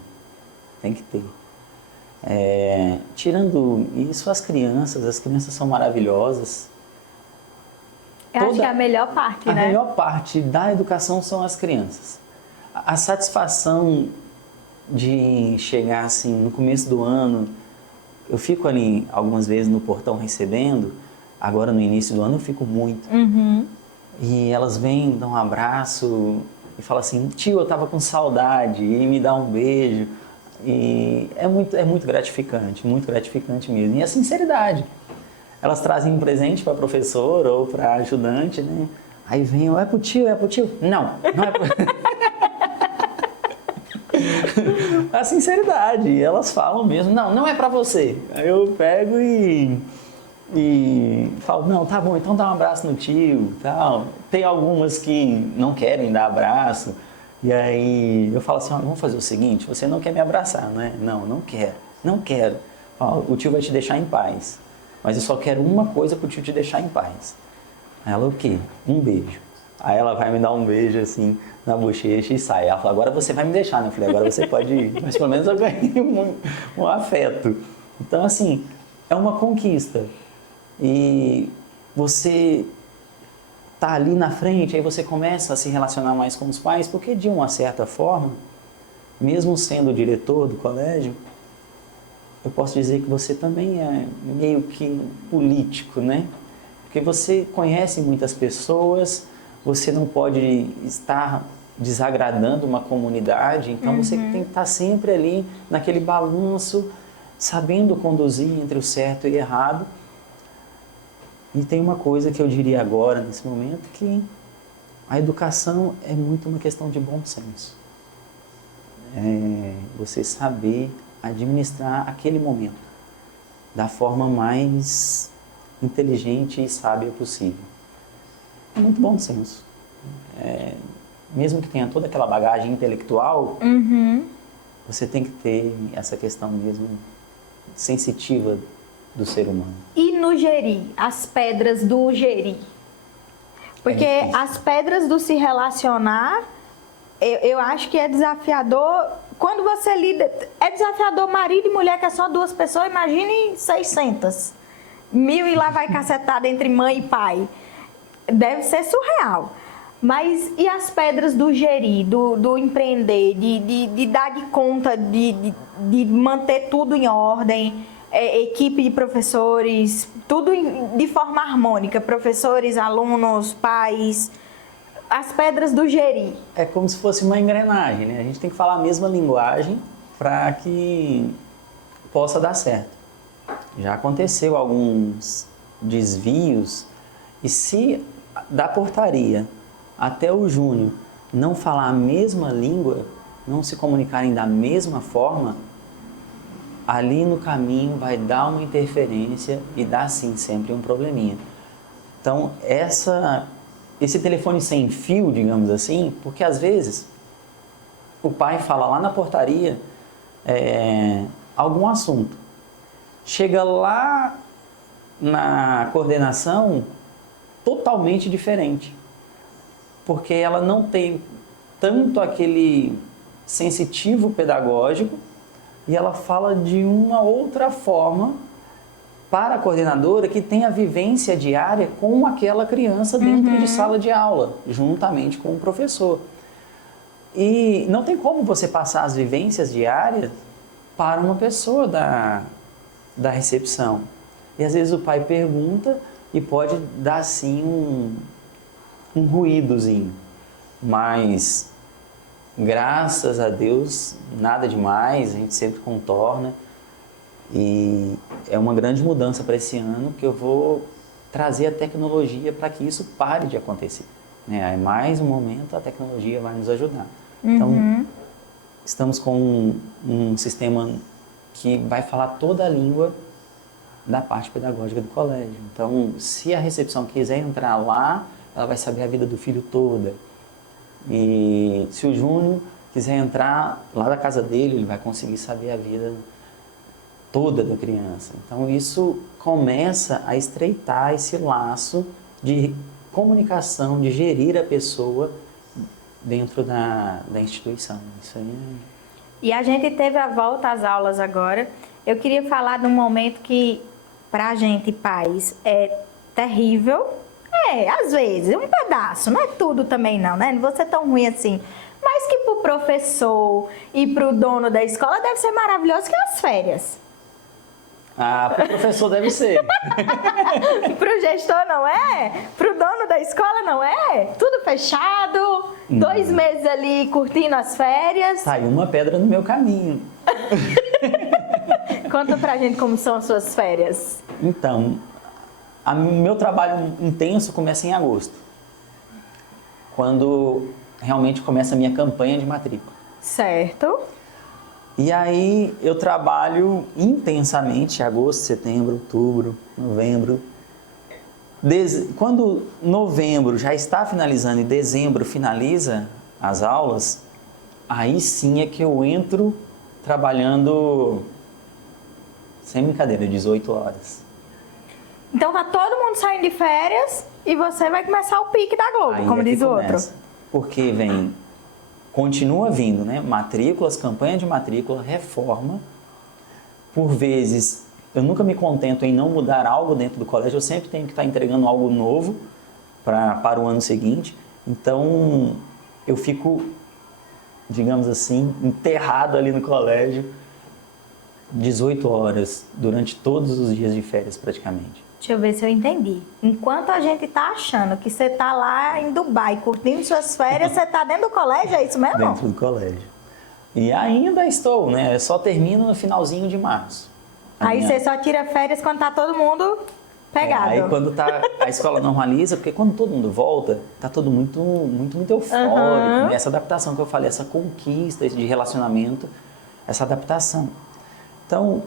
tem que ter. Tirando isso, as crianças são maravilhosas. Eu acho que é a melhor parte, né? A melhor parte da educação são as crianças. A satisfação de chegar assim no começo do ano, eu fico ali algumas vezes no portão recebendo, agora no início do ano eu fico muito. E elas vêm, dão um abraço e falam assim, tio, eu tava com saudade, e me dá um beijo. E é muito gratificante mesmo. E a sinceridade. Elas trazem um presente para professor ou para ajudante, né? Aí vem, é pro tio, é pro tio. Não, não é pro... A sinceridade, elas falam mesmo, não é para você. Aí eu pego e falo, não, tá bom, então dá um abraço no tio, tal. Tem algumas que não querem dar abraço, e aí eu falo assim, vamos fazer o seguinte, você não quer me abraçar, né? Não quero. Falo, o tio vai te deixar em paz, mas eu só quero uma coisa pro tio te deixar em paz. Aí ela, o quê? Um beijo. Aí ela vai me dar um beijo assim na bochecha e sai. Ela fala, agora você vai me deixar, né? Eu falei, agora você pode ir. Mas pelo menos eu ganhei um afeto. Então, assim, é uma conquista. E você tá ali na frente, aí você começa a se relacionar mais com os pais, porque de uma certa forma, mesmo sendo diretor do colégio, eu posso dizer que você também é meio que político, né? Porque você conhece muitas pessoas, você não pode estar desagradando uma comunidade, então você tem que estar sempre ali naquele balanço, sabendo conduzir entre o certo e o errado. E tem uma coisa que eu diria agora, nesse momento, que a educação é muito uma questão de bom senso. Você saber administrar aquele momento da forma mais inteligente e sábia possível. É muito bom senso. Mesmo que tenha toda aquela bagagem intelectual, você tem que ter essa questão mesmo sensitiva do ser humano. E no Geri, as pedras do Geri? Porque as pedras do se relacionar, eu acho que é desafiador. Quando você lida, é desafiador marido e mulher, que é só duas pessoas, imagine 600. 1000 e lá vai cacetada entre mãe e pai. Deve ser surreal. Mas e as pedras do Geri, do empreender, de dar de conta, de manter tudo em ordem, equipe de professores, tudo de forma harmônica, professores, alunos, pais, as pedras do Geri. É como se fosse uma engrenagem, né? A gente tem que falar a mesma linguagem para que possa dar certo. Já aconteceu alguns desvios, e se da portaria até o Júnior não falar a mesma língua, não se comunicarem da mesma forma, ali no caminho vai dar uma interferência e dá sim sempre um probleminha. Então esse telefone sem fio, digamos assim, porque às vezes o pai fala lá na portaria algum assunto, chega lá na coordenação totalmente diferente, porque ela não tem tanto aquele sensitivo pedagógico e ela fala de uma outra forma para a coordenadora que tem a vivência diária com aquela criança dentro de sala de aula, juntamente com o professor. E não tem como você passar as vivências diárias para uma pessoa da recepção. E às vezes o pai pergunta e pode dar sim um ruídozinho, mas graças a Deus nada demais, a gente sempre contorna, e é uma grande mudança para esse ano que eu vou trazer a tecnologia para que isso pare de acontecer. É mais um momento, a tecnologia vai nos ajudar. Então, estamos com um sistema que vai falar toda a língua da parte pedagógica do colégio. Então, se a recepção quiser entrar lá, ela vai saber a vida do filho toda. E se o Júnior quiser entrar lá da casa dele, ele vai conseguir saber a vida toda da criança. Então, isso começa a estreitar esse laço de comunicação, de gerir a pessoa dentro da instituição. Isso aí E a gente teve a volta às aulas agora. Eu queria falar de um momento que, pra gente, pais, é terrível. Às vezes, um pedaço, não é tudo também não, né? Não vou ser tão ruim assim. Mas que pro professor e pro dono da escola deve ser maravilhoso que é as férias. pro professor deve ser. Pro gestor não é? Pro dono da escola não é? Tudo fechado, 2 meses ali curtindo as férias. Saiu uma pedra no meu caminho. Conta pra gente como são as suas férias. Então, meu trabalho intenso começa em agosto, quando realmente começa a minha campanha de matrícula. Certo. E aí eu trabalho intensamente, agosto, setembro, outubro, novembro. Quando novembro já está finalizando e dezembro finaliza as aulas, aí sim é que eu entro trabalhando, sem brincadeira, 18 horas. Então tá todo mundo saindo de férias e você vai começar o pique da Globo, Aí como é que diz o outro. começa. Porque continua vindo, né? Matrículas, campanha de matrícula, reforma. Por vezes, eu nunca me contento em não mudar algo dentro do colégio, eu sempre tenho que estar entregando algo novo para o ano seguinte. Então, eu fico, digamos assim, enterrado ali no colégio 18 horas durante todos os dias de férias praticamente. Deixa eu ver se eu entendi. Enquanto a gente tá achando que você tá lá em Dubai curtindo suas férias, você tá dentro do colégio, é isso mesmo? Dentro do colégio. E ainda estou, né? Eu só termino no finalzinho de março. Aí você só tira férias quando tá todo mundo pegado. Aí quando a escola normaliza, porque quando todo mundo volta, tá todo muito eufórico, né? Essa adaptação que eu falei, essa conquista de relacionamento, essa adaptação. Então,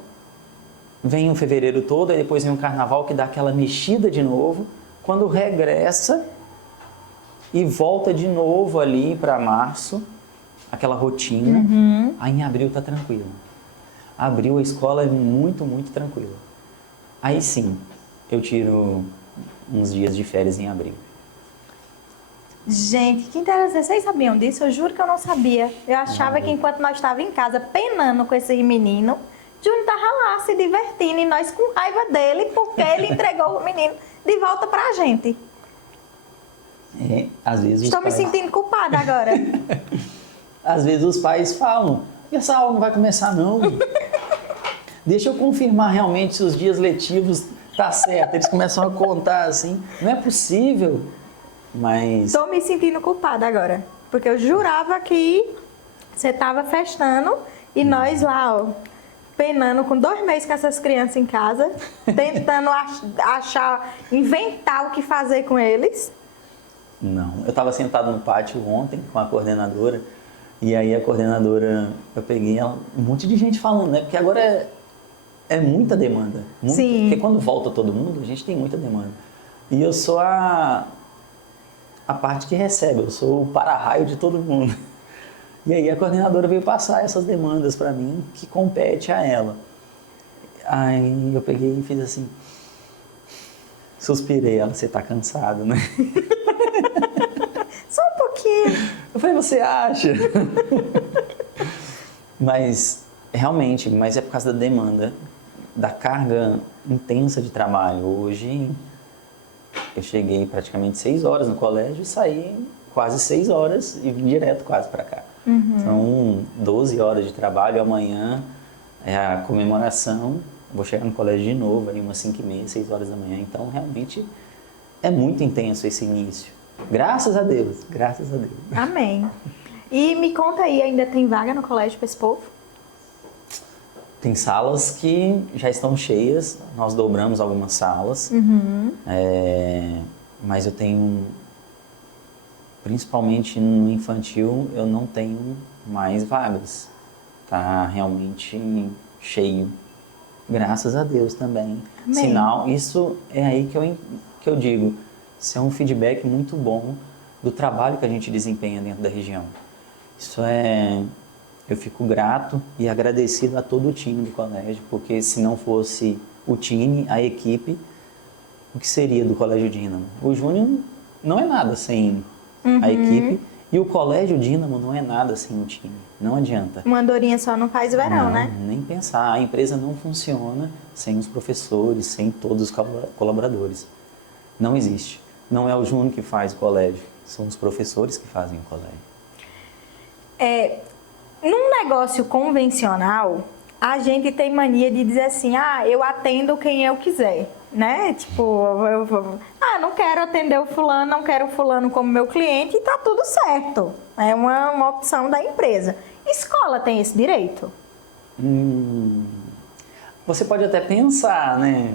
vem o fevereiro todo, aí depois vem o carnaval que dá aquela mexida de novo. Quando regressa e volta de novo ali para março, aquela rotina, aí em abril tá tranquilo. Abril a escola é muito tranquila. Aí sim, eu tiro uns dias de férias em abril. Gente, que interessante. Vocês sabiam disso? Eu juro que eu não sabia. Eu achava que enquanto nós estávamos em casa penando com esse menino, Júnior estava lá se divertindo e nós com raiva dele porque ele entregou o menino de volta pra gente. Às vezes Estou me sentindo culpada agora. Às vezes os pais falam, e essa aula não vai começar não. Deixa eu confirmar realmente se os dias letivos tá certo. Eles começam a contar assim, não é possível, mas... Estou me sentindo culpada agora, porque eu jurava que você estava festando e nós lá, ó, penando com 2 meses com essas crianças em casa, tentando achar, inventar o que fazer com eles. Não, eu estava sentado no pátio ontem com a coordenadora e aí a coordenadora, eu peguei ela, um monte de gente falando, né? Porque agora é muita demanda. Sim. Porque quando volta todo mundo, a gente tem muita demanda. E eu sou a parte que recebe, eu sou o para-raio de todo mundo. E aí a coordenadora veio passar essas demandas para mim, que compete a ela. Aí eu peguei e fiz assim, suspirei, ela, você tá cansado, né? Só um pouquinho. Eu falei, você acha? Mas, realmente, é por causa da demanda, da carga intensa de trabalho. Hoje, eu cheguei praticamente 6 horas no colégio e saí quase 6 horas e vim direto quase para cá. São 12 horas de trabalho, amanhã é a comemoração, vou chegar no colégio de novo, aí umas 5h30, 6 horas da manhã. Então, realmente, é muito intenso esse início. Graças a Deus, graças a Deus. Amém. E me conta aí, ainda tem vaga no colégio para esse povo? Tem salas que já estão cheias, nós dobramos algumas salas, mas eu tenho, principalmente no infantil, eu não tenho mais vagas, tá realmente cheio. Graças a Deus também. Amém. Sinal, isso é aí que eu digo, isso é um feedback muito bom do trabalho que a gente desempenha dentro da região. Eu fico grato e agradecido a todo o time do colégio, porque se não fosse o time, a equipe, o que seria do Colégio Dínamo? O Júnior não é nada sem a equipe e o Colégio Dínamo não é nada sem o time. Não adianta. Uma andorinha só não faz verão, Não, né? nem pensar. A empresa não funciona sem os professores, sem todos os colaboradores. Não existe. Não é o Júnior que faz o colégio, são os professores que fazem o colégio. Num negócio convencional, a gente tem mania de dizer assim, eu atendo quem eu quiser, né? Tipo, não quero atender o fulano, não quero o fulano como meu cliente e tá tudo certo. É uma opção da empresa. Escola tem esse direito? Você pode até pensar, né?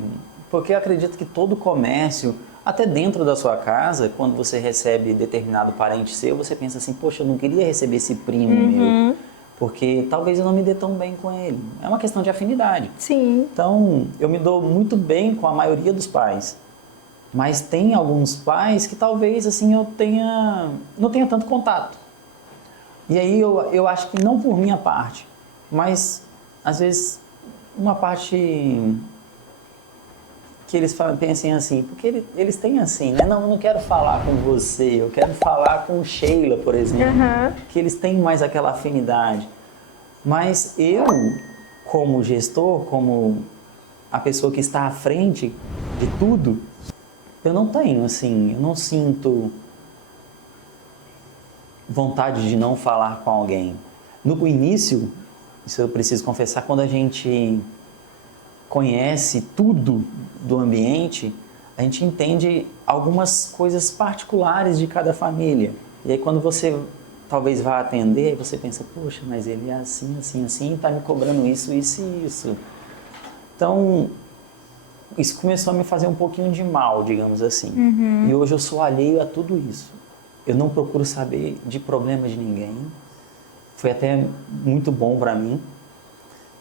Porque eu acredito que todo comércio, até dentro da sua casa, quando você recebe determinado parente seu, você pensa assim, poxa, eu não queria receber esse primo meu, porque talvez eu não me dê tão bem com ele. É uma questão de afinidade. Sim. Então, eu me dou muito bem com a maioria dos pais. Mas tem alguns pais que talvez assim eu não tenha tanto contato. E aí eu acho que não por minha parte, mas às vezes uma parte que eles pensem assim, porque eles têm assim, né? Não, eu não quero falar com você, eu quero falar com Sheila, por exemplo, que eles têm mais aquela afinidade. Mas eu, como gestor, como a pessoa que está à frente de tudo, eu não tenho, assim, eu não sinto vontade de não falar com alguém. No início, isso eu preciso confessar, quando a gente conhece tudo do ambiente, a gente entende algumas coisas particulares de cada família. E aí quando você talvez vá atender, você pensa, poxa, mas ele é assim, assim, assim, está me cobrando isso, isso e isso. Então, isso começou a me fazer um pouquinho de mal, digamos assim. E hoje eu sou alheio a tudo isso. Eu não procuro saber de problemas de ninguém. Foi até muito bom para mim,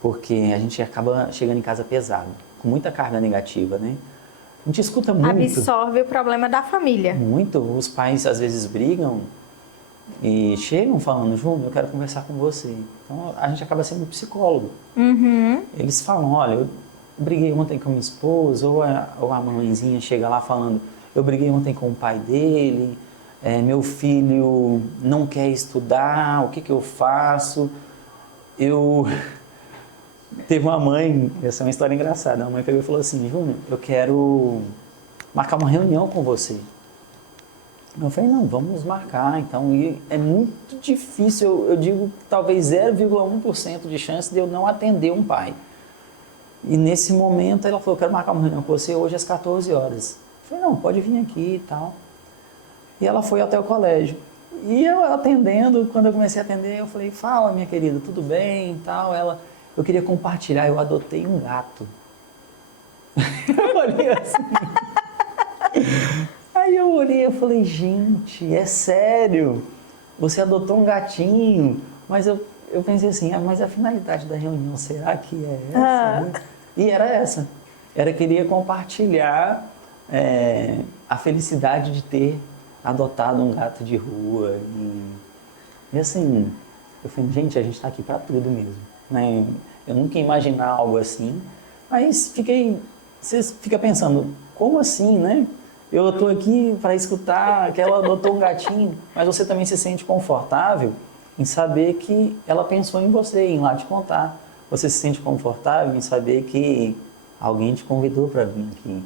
porque a gente acaba chegando em casa pesado, com muita carga negativa, né? A gente escuta muito. Absorve o problema da família. Muito. Os pais às vezes brigam e chegam falando, Júnior, eu quero conversar com você. Então a gente acaba sendo um psicólogo. Eles falam, olha, eu briguei ontem com a minha esposa, ou a mãezinha chega lá falando, eu briguei ontem com o pai dele, meu filho não quer estudar, o que eu faço? Teve uma mãe, essa é uma história engraçada, a mãe pegou e falou assim, Júnior, eu quero marcar uma reunião com você. Eu falei, não, vamos marcar, então, e é muito difícil, eu digo talvez 0,1% de chance de eu não atender um pai. E nesse momento ela falou, eu quero marcar uma reunião com você hoje às 14 horas. Eu falei, não, pode vir aqui e tal. E ela foi até o colégio. E eu atendendo, quando eu comecei a atender, eu falei, fala minha querida, tudo bem e tal. Eu queria compartilhar, eu adotei um gato. Eu olhei assim. Aí eu olhei e falei, gente, é sério? Você adotou um gatinho? Mas eu pensei assim, mas a finalidade da reunião, será que é essa? Né? E era essa. Queria compartilhar a felicidade de ter adotado um gato de rua. E assim, eu falei, gente, a gente está aqui para tudo mesmo. Né? Eu nunca ia imaginar algo assim, mas você fica pensando, como assim, né? Eu estou aqui para escutar que ela adotou um gatinho, mas você também se sente confortável em saber que ela pensou em você, em ir lá te contar. Você se sente confortável em saber que alguém te convidou para vir aqui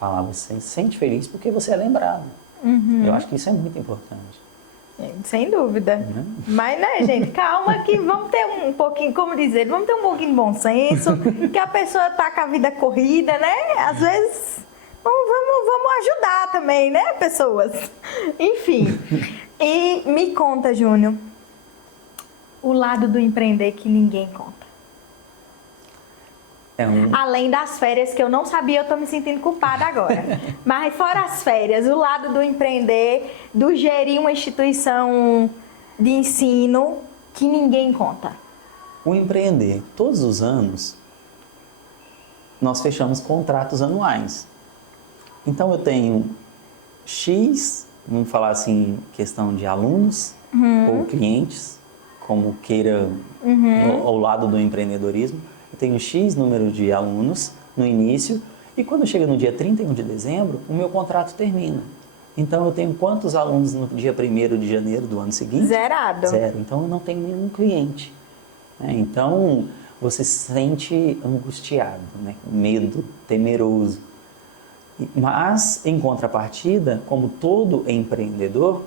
falar. Você se sente feliz porque você é lembrado. Eu acho que isso é muito importante. Sem dúvida. Mas, né, gente, calma que vamos ter um pouquinho, como dizer, vamos ter um pouquinho de bom senso, que a pessoa tá com a vida corrida, né? Às vezes, vamos ajudar também, né, pessoas? Enfim. E me conta, Júnior, o lado do empreender que ninguém conta. Além das férias, que eu não sabia, eu tô me sentindo culpada agora. Mas fora as férias, o lado do empreender, do gerir uma instituição de ensino que ninguém conta. O empreender, todos os anos, nós fechamos contratos anuais. Então eu tenho X, vamos falar assim, questão de alunos ou clientes, como queira, ao lado do empreendedorismo. Eu tenho X número de alunos no início e quando chega no dia 31 de dezembro, o meu contrato termina. Então eu tenho quantos alunos no dia 1º de janeiro do ano seguinte? Zerado. Zero. Então eu não tenho nenhum cliente. Então você se sente angustiado, né? Medo, temeroso. Mas, em contrapartida, como todo empreendedor,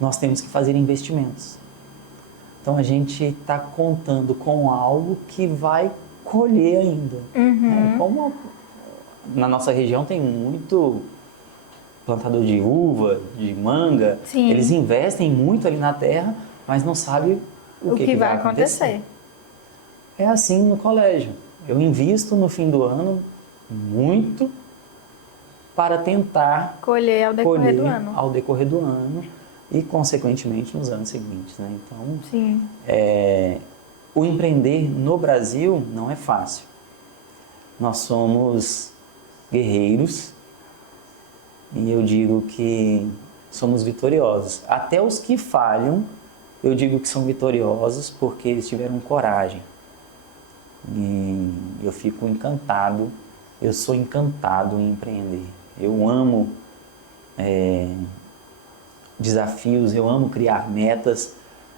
nós temos que fazer investimentos. Então, a gente está contando com algo que vai colher ainda. Como na nossa região tem muito plantador de uva, de manga, Sim. Eles investem muito ali na terra, mas não sabem o que vai acontecer. É assim no colégio. Eu invisto no fim do ano muito para tentar colher ao decorrer do ano e, consequentemente, nos anos seguintes. Né? Então, Sim. O empreender no Brasil não é fácil. Nós somos guerreiros e eu digo que somos vitoriosos. Até os que falham, eu digo que são vitoriosos porque eles tiveram coragem. E eu fico encantado, eu sou encantado em empreender. Eu amo desafios, eu amo criar metas.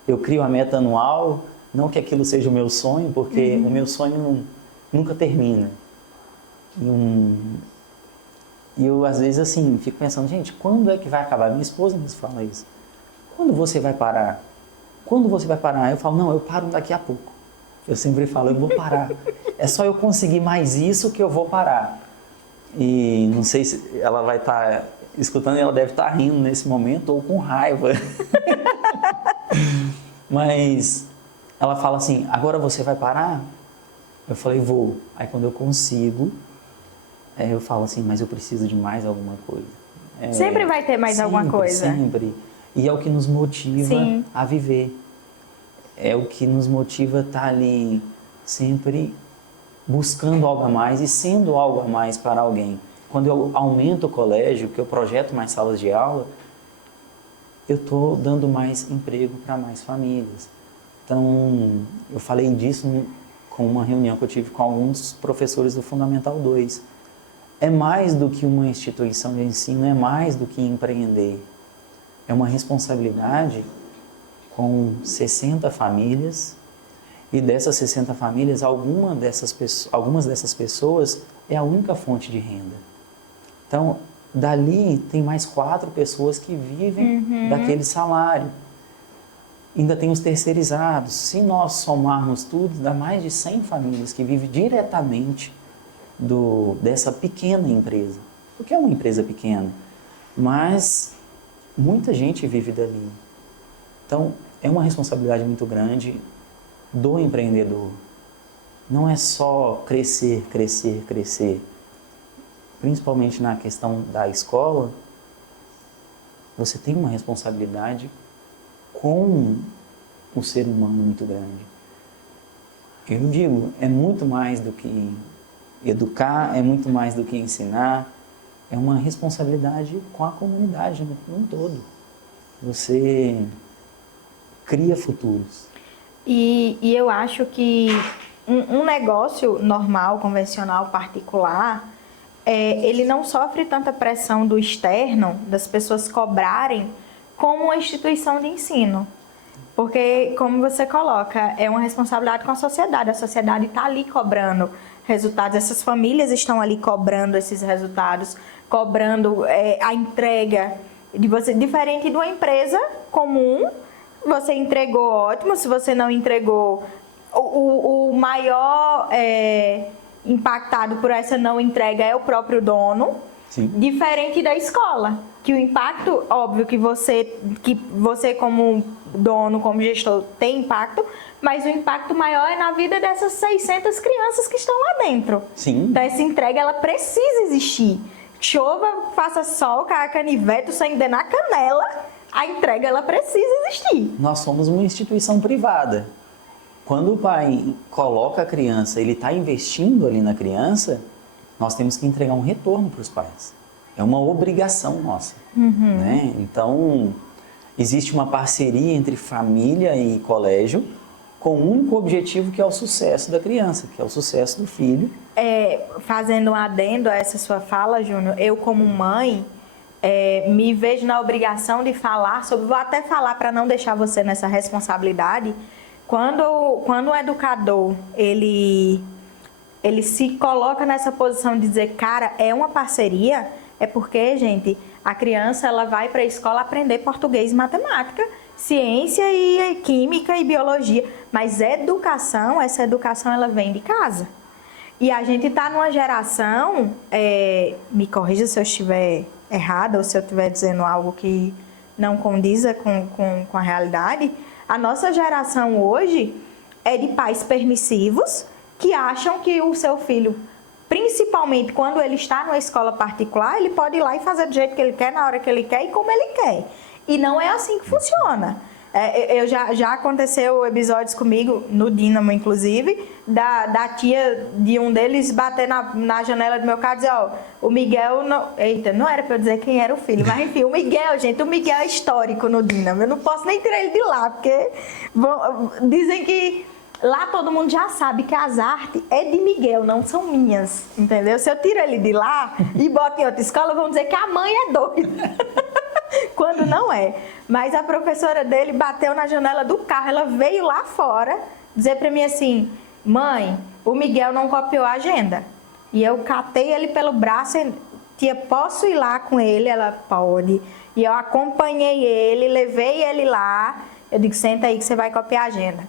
Eu crio a meta anual, não que aquilo seja o meu sonho, porque o meu sonho nunca termina. E eu, às vezes, assim, fico pensando, gente, quando é que vai acabar? Minha esposa me fala isso. Quando você vai parar? Quando você vai parar? Eu falo, não, eu paro daqui a pouco. Eu sempre falo, eu vou parar. É só eu conseguir mais isso que eu vou parar. E não sei se ela vai estar escutando e ela deve estar rindo nesse momento ou com raiva. Mas ela fala assim, agora você vai parar? Eu falei, vou. Aí quando eu consigo, eu falo assim, mas eu preciso de mais alguma coisa. Sempre vai ter mais alguma coisa. Sempre. E é o que nos motiva a viver. É o que nos motiva a estar ali sempre buscando algo a mais e sendo algo a mais para alguém. Quando eu aumento o colégio, que eu projeto mais salas de aula, eu estou dando mais emprego para mais famílias. Então, eu falei disso com uma reunião que eu tive com alguns professores do Fundamental 2. É mais do que uma instituição de ensino, é mais do que empreender. É uma responsabilidade com 60 famílias e dessas 60 famílias, algumas dessas pessoas é a única fonte de renda. Então, dali tem mais 4 pessoas que vivem daquele salário. Ainda tem os terceirizados. Se nós somarmos tudo, dá mais de 100 famílias que vivem diretamente dessa pequena empresa. Porque é uma empresa pequena, mas muita gente vive dali. Então, é uma responsabilidade muito grande do empreendedor. Não é só crescer, crescer, crescer. Principalmente na questão da escola, você tem uma responsabilidade com o ser humano muito grande. Eu digo, é muito mais do que educar, é muito mais do que ensinar, é uma responsabilidade com a comunidade no todo. Você cria futuros. E eu acho que um negócio normal, convencional, particular, ele não sofre tanta pressão do externo, das pessoas cobrarem, como uma instituição de ensino. Porque, como você coloca, é uma responsabilidade com a sociedade está ali cobrando resultados, essas famílias estão ali cobrando esses resultados, cobrando a entrega de você, diferente de uma empresa comum. Você entregou, ótimo. Se você não entregou, o maior impactado por essa não entrega é o próprio dono. Sim. Diferente da escola, que o impacto, óbvio que você como dono, como gestor, tem impacto, mas o impacto maior é na vida dessas 600 crianças que estão lá dentro. Sim. Então essa entrega, ela precisa existir. Chova, faça sol, caia canivete, o sangue dê na canela, a entrega, ela precisa existir. Nós somos uma instituição privada. quando o pai coloca a criança, ele está investindo ali na criança, nós temos que entregar um retorno para os pais. É uma obrigação nossa. Né? Então, existe uma parceria entre família e colégio com um único objetivo, que é o sucesso da criança, que é o sucesso do filho. Fazendo um adendo a essa sua fala, Júnior, eu como mãe me vejo na obrigação de falar sobre, vou até falar para não deixar você nessa responsabilidade, quando o educador, ele se coloca nessa posição de dizer, cara, é uma parceria, é porque, gente, a criança ela vai para a escola aprender português e matemática, ciência e química e biologia, mas essa educação ela vem de casa. E a gente está numa geração, me corrija se eu estiver errada ou se eu estiver dizendo algo que não condiza com a realidade, a nossa geração hoje é de pais permissivos que acham que o seu filho, principalmente quando ele está numa escola particular, ele pode ir lá e fazer do jeito que ele quer, na hora que ele quer e como ele quer. E não é assim que funciona. Já aconteceu episódios comigo, no Dínamo inclusive, da tia de um deles bater na janela do meu carro e dizer, ó, o Miguel, não era pra eu dizer quem era o filho, mas enfim, o Miguel é histórico no Dínamo, eu não posso nem tirar ele de lá, porque dizem que lá todo mundo já sabe que as artes é de Miguel, não são minhas, entendeu? Se eu tiro ele de lá e boto em outra escola, vão dizer que a mãe é doida. Quando não é. Mas a professora dele bateu na janela do carro, ela veio lá fora dizer pra mim assim, mãe, o Miguel não copiou a agenda. E eu catei ele pelo braço e, tia, posso ir lá com ele? Ela, pode. E eu acompanhei ele, levei ele lá, eu digo, senta aí que você vai copiar a agenda.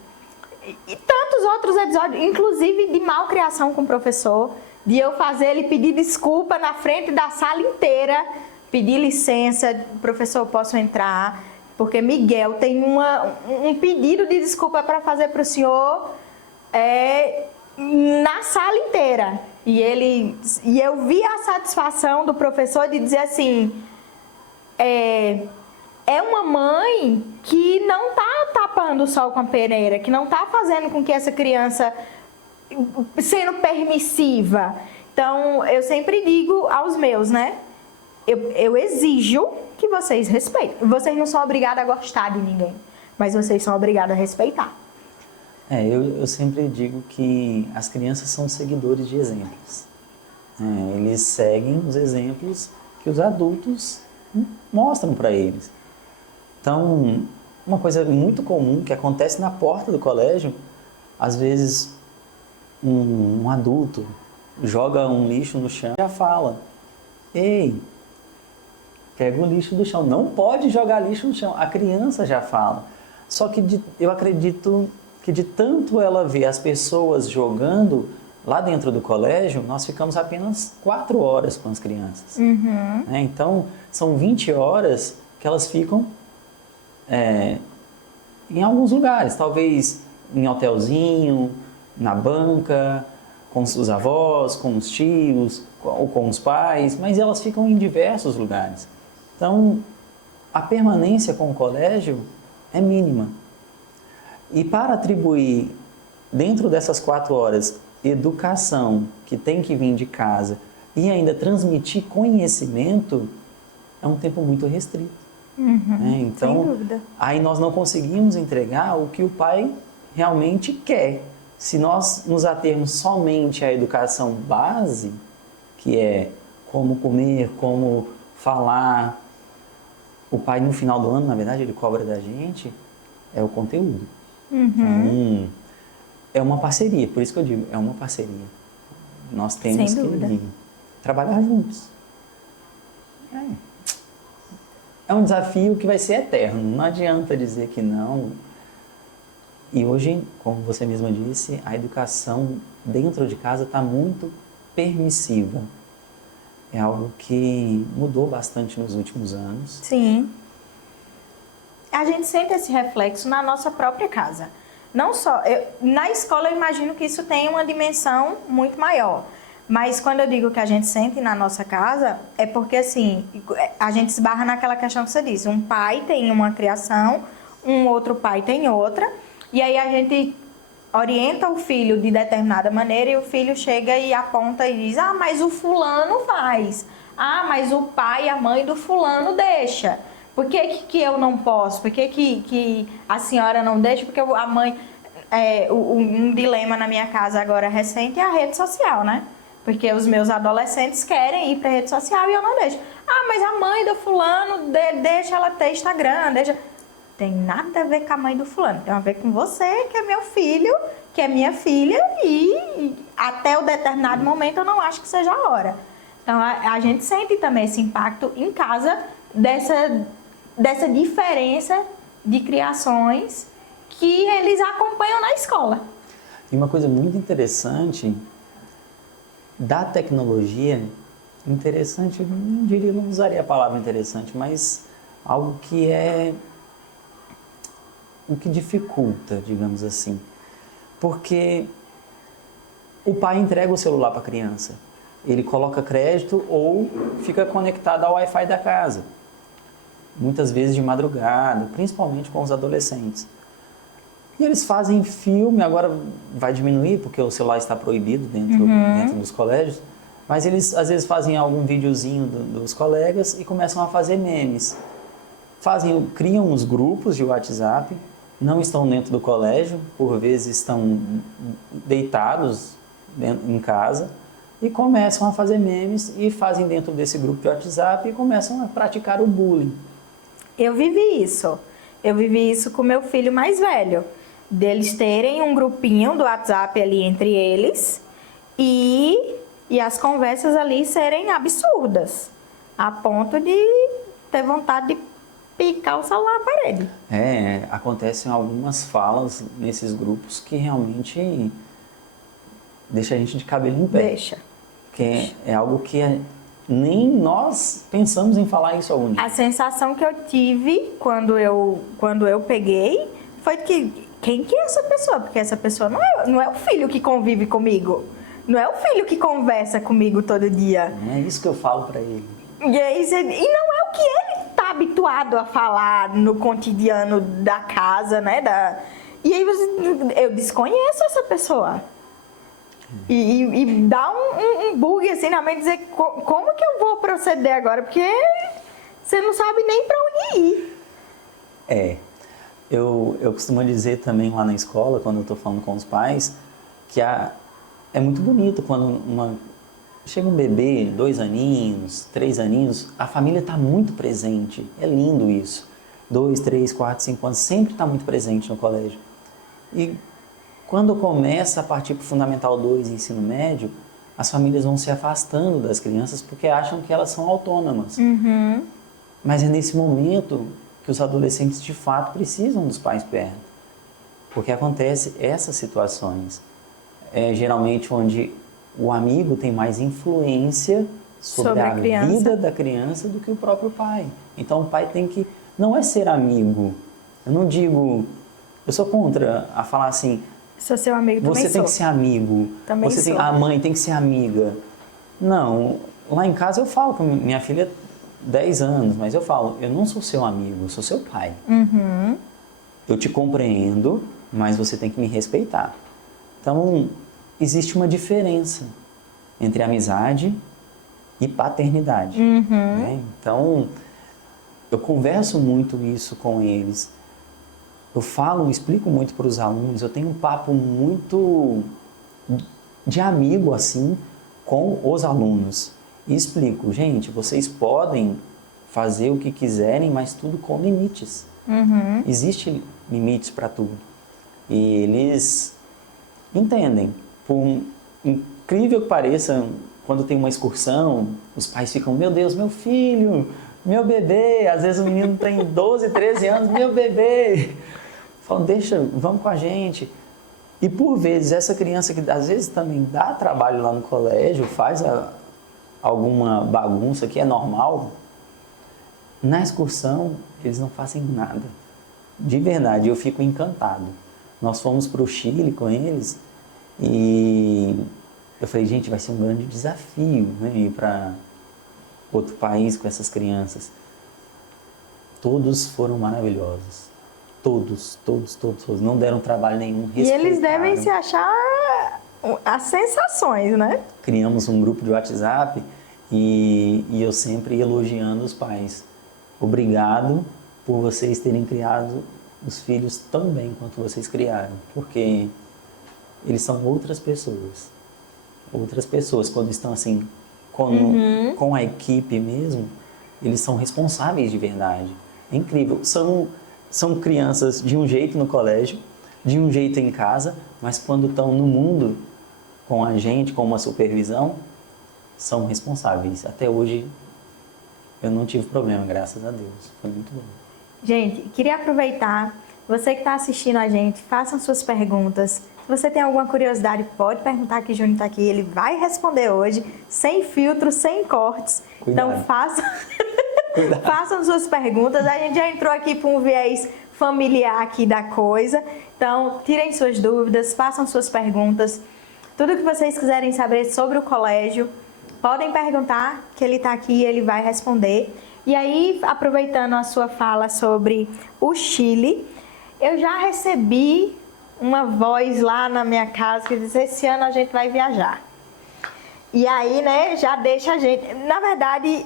E tantos outros episódios, inclusive de malcriação com o professor, de eu fazer ele pedir desculpa na frente da sala inteira, pedir licença, professor, posso entrar? Porque Miguel tem um pedido de desculpa para fazer para o senhor na sala inteira. E eu vi a satisfação do professor de dizer assim, é uma mãe que não está tapando o sol com a peneira, que não está fazendo com que essa criança sendo permissiva. Então, eu sempre digo aos meus, né? Eu exijo que vocês respeitem. Vocês não são obrigados a gostar de ninguém, mas vocês são obrigados a respeitar. Eu sempre digo que as crianças são seguidores de exemplos. Eles seguem os exemplos que os adultos mostram para eles. Então, uma coisa muito comum que acontece na porta do colégio, às vezes um adulto joga um lixo no chão e já fala, ei, pega o lixo do chão, não pode jogar lixo no chão. A criança já fala. Só que eu acredito que de tanto ela ver as pessoas jogando lá dentro do colégio, nós ficamos apenas 4 horas com as crianças. Então, são 20 horas que elas ficam em alguns lugares, talvez em hotelzinho, na banca, com os avós, com os tios, ou com os pais, mas elas ficam em diversos lugares. Então, a permanência com o colégio é mínima. E para atribuir, dentro dessas 4 horas, educação que tem que vir de casa e ainda transmitir conhecimento, é um tempo muito restrito. Então, sem dúvida. Aí nós não conseguimos entregar o que o pai realmente quer. Se nós nos atermos somente à educação base, que é como comer, como falar, o pai no final do ano, na verdade, ele cobra da gente, é o conteúdo. Então, é uma parceria, por isso que eu digo, é uma parceria. Nós temos que trabalhar juntos. É um desafio que vai ser eterno, não adianta dizer que não. E hoje, como você mesma disse, a educação dentro de casa está muito permissiva. É algo que mudou bastante nos últimos anos. Sim. A gente sente esse reflexo na nossa própria casa. Não só... na escola eu imagino que isso tem uma dimensão muito maior. Mas quando eu digo que a gente sente na nossa casa, é porque assim, a gente esbarra naquela questão que você disse. Um pai tem uma criação, um outro pai tem outra. E aí a gente orienta o filho de determinada maneira e o filho chega e aponta e diz: ah, mas o fulano faz. Ah, mas o pai e a mãe do fulano deixa. Por que eu não posso? Por que a senhora não deixa? Porque a mãe... um dilema na minha casa agora recente é a rede social, né? Porque os meus adolescentes querem ir pra rede social e eu não deixo. Ah, mas a mãe do fulano deixa ela ter Instagram, deixa... Tem nada a ver com a mãe do fulano, tem a ver com você, que é meu filho, que é minha filha, e até o determinado momento eu não acho que seja a hora. Então a gente sente também esse impacto em casa dessa diferença de criações que eles acompanham na escola. E uma coisa muito interessante da tecnologia, interessante, eu não diria, não usaria a palavra interessante, mas algo que é o que dificulta, digamos assim. Porque o pai entrega o celular para a criança, ele coloca crédito ou fica conectado ao Wi-Fi da casa, muitas vezes de madrugada, principalmente com os adolescentes. E eles fazem filme, agora vai diminuir porque o celular está proibido dentro dos colégios, mas eles às vezes fazem algum videozinho dos colegas e começam a fazer memes. Criam uns grupos de WhatsApp, não estão dentro do colégio, por vezes estão deitados em casa e começam a fazer memes e fazem dentro desse grupo de WhatsApp e começam a praticar o bullying. Eu vivi isso com meu filho mais velho, deles terem um grupinho do WhatsApp ali entre eles e as conversas ali serem absurdas, a ponto de ter vontade de picar o celular na parede. Acontecem algumas falas nesses grupos que realmente deixa a gente de cabelo em pé. Porque é algo que nem nós pensamos em falar isso algum dia. A sensação que eu tive quando eu peguei foi que quem que é essa pessoa? Porque essa pessoa não é o filho que convive comigo. Não é o filho que conversa comigo todo dia. Não é isso que eu falo pra ele. E não é o que ele está habituado a falar no cotidiano da casa, né? E aí eu desconheço essa pessoa. E dá um bug assim na mente, dizer como que eu vou proceder agora? Porque você não sabe nem para onde ir. Eu costumo dizer também lá na escola, quando eu estou falando com os pais, que é muito bonito quando chega um bebê, 2 aninhos, 3 aninhos, a família está muito presente. É lindo isso. 2, 3, 4, 5 anos, sempre está muito presente no colégio. E quando começa a partir para o Fundamental 2 e ensino médio, as famílias vão se afastando das crianças porque acham que elas são autônomas. Mas é nesse momento que os adolescentes de fato precisam dos pais perto. Porque acontece essas situações. Geralmente onde o amigo tem mais influência sobre a vida da criança do que o próprio pai. Então o pai tem que... Não é ser amigo. Eu não digo... Eu sou contra a falar assim... Sou seu amigo, também Você tem que ser amigo. Também sou. A mãe tem que ser amiga. Não. Lá em casa eu falo com minha filha 10 anos, mas eu falo, eu não sou seu amigo, eu sou seu pai. Eu te compreendo, mas você tem que me respeitar. Então, existe uma diferença entre amizade e paternidade. Né? Então, eu converso muito isso com eles. Eu explico muito para os alunos, eu tenho um papo muito de amigo, assim, com os alunos. E explico, gente, vocês podem fazer o que quiserem, mas tudo com limites. Existem limites para tudo. E eles entendem. Por incrível que pareça, quando tem uma excursão, os pais ficam, meu Deus, meu filho, meu bebê. Às vezes o menino tem 12, 13 anos, meu bebê. Falam, vamos com a gente. E por vezes, essa criança que às vezes também dá trabalho lá no colégio, faz alguma bagunça que é normal, na excursão eles não fazem nada. De verdade, eu fico encantado. Nós fomos para o Chile com eles e eu falei, gente, vai ser um grande desafio, né, ir para outro país com essas crianças. Todos foram maravilhosos. Todos, todos, todos, todos. Não deram trabalho nenhum, E eles devem respeitaram. se achar as sensações, né? Criamos um grupo de WhatsApp e eu sempre elogiando os pais. Obrigado por vocês terem criado os filhos tão bem quanto vocês criaram, porque eles são outras pessoas. Outras pessoas, quando estão assim, com a equipe mesmo, eles são responsáveis de verdade. É incrível. São crianças de um jeito no colégio, de um jeito em casa, mas quando estão no mundo, com a gente, com uma supervisão, são responsáveis. Até hoje, eu não tive problema, graças a Deus. Foi muito bom. Gente, queria aproveitar, você que está assistindo a gente, façam suas perguntas. Se você tem alguma curiosidade, pode perguntar que o Júnior está aqui, ele vai responder hoje, sem filtro, sem cortes. Cuidado. Então façam, Cuidado. façam suas perguntas. A gente já entrou aqui para um viés familiar aqui da coisa. Então, tirem suas dúvidas, façam suas perguntas. Tudo que vocês quiserem saber sobre o colégio, podem perguntar, que ele está aqui e ele vai responder. E aí, aproveitando a sua fala sobre o Chile, eu já recebi uma voz lá na minha casa que diz: esse ano a gente vai viajar. E aí, né, já deixa a gente... Na verdade,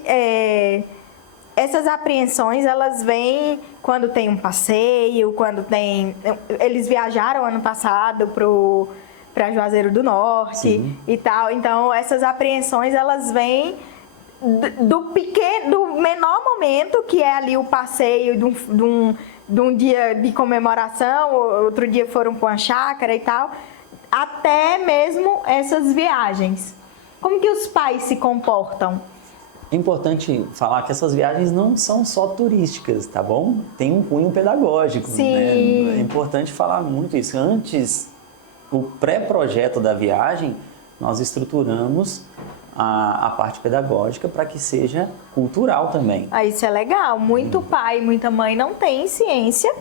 essas apreensões, elas vêm quando tem um passeio, quando tem... Eles viajaram ano passado para Juazeiro do Norte. Sim. E tal. Então, essas apreensões, elas vêm do menor momento, que é ali o passeio de um dia de comemoração, outro dia foram para uma chácara e tal, até mesmo essas viagens. Como que os pais se comportam? É importante falar que essas viagens não são só turísticas, tá bom? Tem um cunho pedagógico. Sim. Né? É importante falar muito isso. Antes, o pré-projeto da viagem, nós estruturamos a parte pedagógica para que seja cultural também. Isso é legal. Muito pai, muita mãe não tem ciência.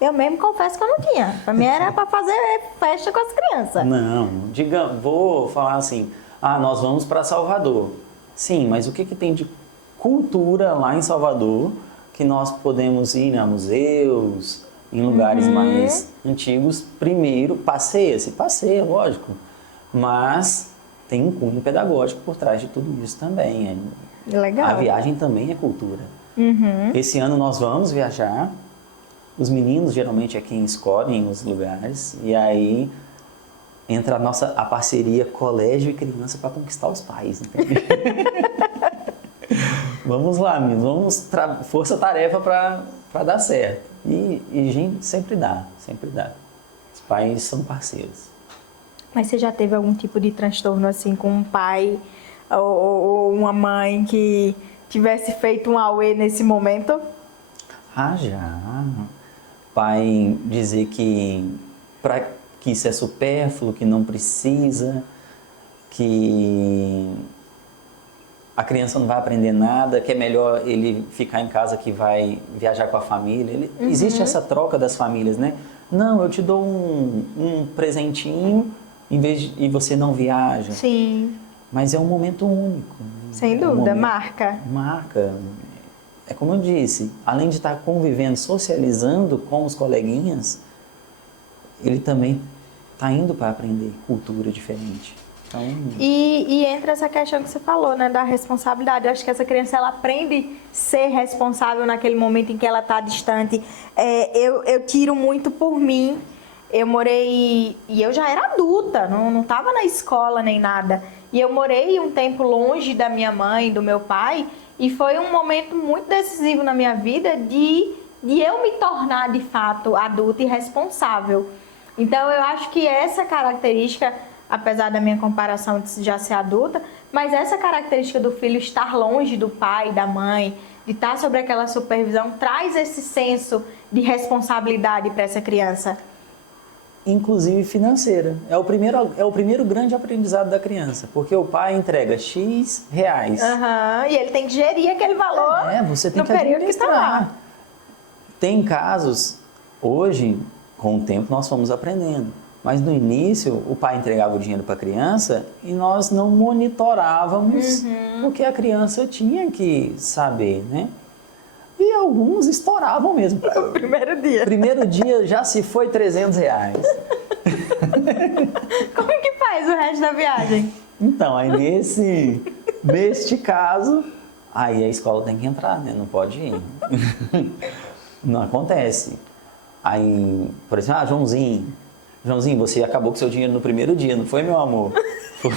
Eu mesmo confesso que eu não tinha. Para mim era para fazer festa com as crianças. Não, vou falar assim, nós vamos para Salvador. Sim, mas o que tem de cultura lá em Salvador que nós podemos ir a museus, em lugares mais antigos? Primeiro, passeia, lógico, mas tem um cunho pedagógico por trás de tudo isso também. Legal. A viagem também é cultura. Esse ano nós vamos viajar. Os meninos geralmente é quem escolhem os lugares. E aí entra a parceria colégio e criança para conquistar os pais. Vamos lá, meninos. Vamos força-tarefa para dar certo. E, gente, sempre dá. Os pais são parceiros. Mas você já teve algum tipo de transtorno assim com um pai ou uma mãe que tivesse feito um auê nesse momento? Já. Pai dizer que isso é supérfluo, que não precisa, que a criança não vai aprender nada, que é melhor ele ficar em casa que vai viajar com a família. Existe essa troca das famílias, né? Não, eu te dou um presentinho e você não viaja. Sim. Mas é um momento único. Sem dúvida, marca. Marca. É como eu disse, além de estar convivendo, socializando com os coleguinhas, ele também está indo para aprender cultura diferente. Então... E entra essa questão que você falou, né, da responsabilidade. Eu acho que essa criança, ela aprende a ser responsável naquele momento em que ela está distante. Eu tiro muito por mim. Eu morei... E eu já era adulta, não estava na escola nem nada. E eu morei um tempo longe da minha mãe, do meu pai. E foi um momento muito decisivo na minha vida de eu me tornar, de fato, adulta e responsável. Então, eu acho que essa característica, apesar da minha comparação de já ser adulta, mas essa característica do filho estar longe do pai, da mãe, de estar sobre aquela supervisão, traz esse senso de responsabilidade para essa criança. Inclusive financeira. É o primeiro grande aprendizado da criança, porque o pai entrega X reais. E ele tem que gerir aquele valor você tem no período que está lá. Tem casos, hoje, com o tempo, nós fomos aprendendo. Mas no início, o pai entregava o dinheiro para a criança e nós não monitorávamos, porque a criança tinha que saber, né? E alguns estouravam mesmo. No primeiro dia. Primeiro dia já se foi R$ 300. Como que faz o resto da viagem? Então, aí neste caso, aí a escola tem que entrar, né? Não pode ir. Não acontece. Aí, por exemplo, Joãozinho, você acabou com seu dinheiro no primeiro dia, não foi, meu amor? Foi.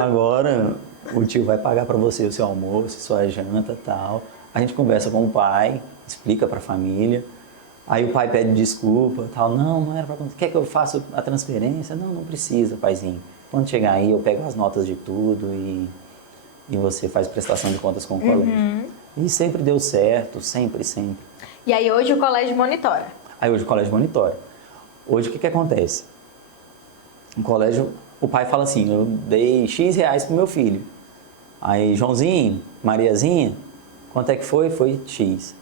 Agora, o tio vai pagar para você o seu almoço, sua janta e tal. A gente conversa com o pai, explica para a família. Aí o pai pede desculpa, tal. Não era para acontecer. Quer que eu faça a transferência? Não precisa, paizinho. Quando chegar aí, eu pego as notas de tudo e você faz prestação de contas com o colégio. E sempre deu certo, sempre. E aí hoje o colégio monitora? Aí hoje o colégio monitora. Hoje o que acontece? O colégio, o pai fala assim, eu dei X reais pro meu filho. Aí Joãozinho, Mariazinha, quanto é que foi? Foi X.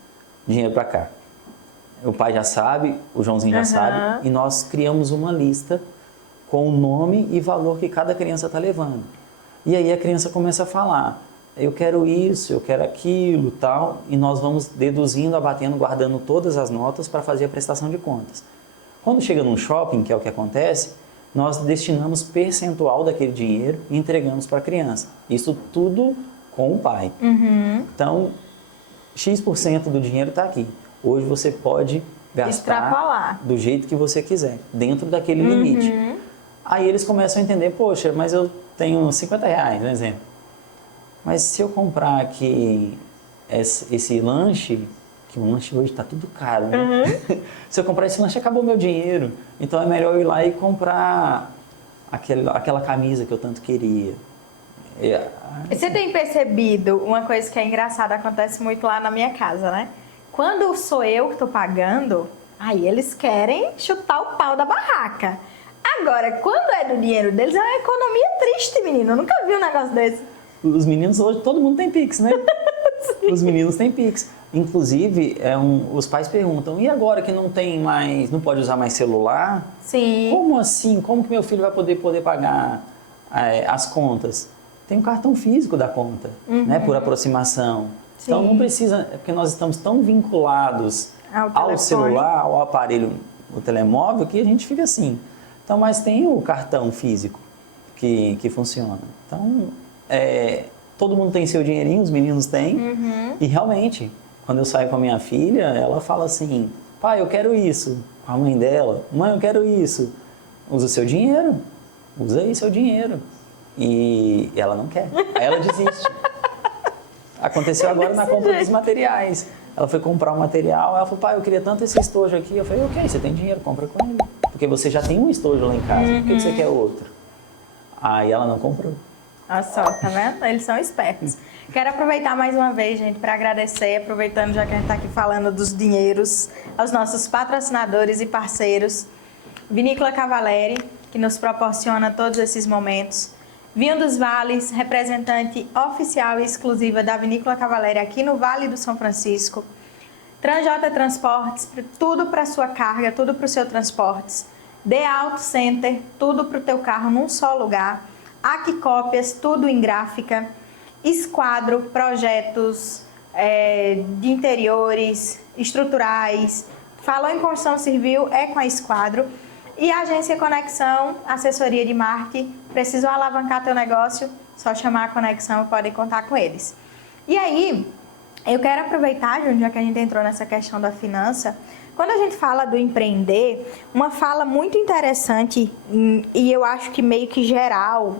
Dinheiro para cá. O pai já sabe, o Joãozinho já sabe, e nós criamos uma lista com o nome e valor que cada criança está levando. E aí a criança começa a falar, eu quero isso, eu quero aquilo, tal, e nós vamos deduzindo, abatendo, guardando todas as notas para fazer a prestação de contas. Quando chega num shopping, que é o que acontece, nós destinamos percentual daquele dinheiro e entregamos para a criança. Isso tudo com o pai. Então, X% do dinheiro está aqui. Hoje você pode gastar do jeito que você quiser, dentro daquele limite. Aí eles começam a entender, poxa, mas eu tenho R$50, por exemplo. Mas se eu comprar aqui esse lanche, que o lanche hoje está tudo caro, né? Se eu comprar esse lanche, acabou meu dinheiro. Então é melhor eu ir lá e comprar aquela camisa que eu tanto queria. Você tem percebido uma coisa que é engraçada, acontece muito lá na minha casa, né? Quando sou eu que estou pagando, aí eles querem chutar o pau da barraca. Agora, quando é do dinheiro deles, é uma economia triste, menino. Eu nunca vi um negócio desse. Os meninos hoje, todo mundo tem Pix, né? Os meninos têm Pix. Inclusive, os pais perguntam, e agora que não tem mais, não pode usar mais celular? Sim. Como assim? Como que meu filho vai poder pagar as contas? Tem um cartão físico da conta, né? Por aproximação. Sim. Então não precisa, é porque nós estamos tão vinculados ao celular, ao aparelho, o telemóvel, que a gente fica assim. Então, mas tem o cartão físico que funciona. Então, todo mundo tem seu dinheirinho, os meninos têm. E realmente, quando eu saio com a minha filha, ela fala assim, pai, eu quero isso. Com a mãe dela, mãe, eu quero isso. Usa o seu dinheiro. Usa aí seu dinheiro. E ela não quer. Aí ela desiste. Aconteceu agora na compra dos materiais. Ela foi comprar um material, ela falou, pai, eu queria tanto esse estojo aqui. Eu falei, ok, você tem dinheiro, compra com ele. Porque você já tem um estojo lá em casa, por que você quer outro? Aí ela não comprou. Olha só, tá vendo? Eles são espertos. Quero aproveitar mais uma vez, gente, para agradecer, aproveitando já que a gente está aqui falando dos dinheiros, aos nossos patrocinadores e parceiros, Vinícola Cavallere, que nos proporciona todos esses momentos, Vinho dos Vales, representante oficial e exclusiva da Vinícola Cavallere aqui no Vale do São Francisco, Transjota Transportes, tudo para sua carga, tudo para o seu transportes, The Auto Center, tudo para o teu carro num só lugar, Aqui Cópias, tudo em gráfica, Esquadro, projetos de interiores, estruturais, falou em construção civil, é com a Esquadro, e a Agência Conexão, assessoria de marketing, precisou alavancar teu negócio, só chamar a Conexão e podem contar com eles. E aí, eu quero aproveitar, Júnior, já que a gente entrou nessa questão da finança, quando a gente fala do empreender, uma fala muito interessante, e eu acho que meio que geral,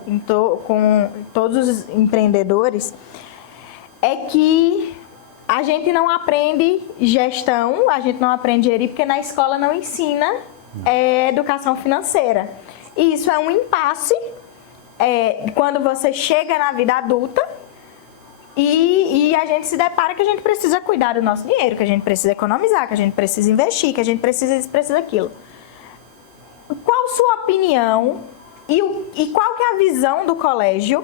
com todos os empreendedores, é que a gente não aprende gestão, a gente não aprende gerir, porque na escola não ensina educação financeira. E isso é um impasse quando você chega na vida adulta e a gente se depara que a gente precisa cuidar do nosso dinheiro, que a gente precisa economizar, que a gente precisa investir, que a gente precisa isso, precisa aquilo. Qual sua opinião e qual que é a visão do colégio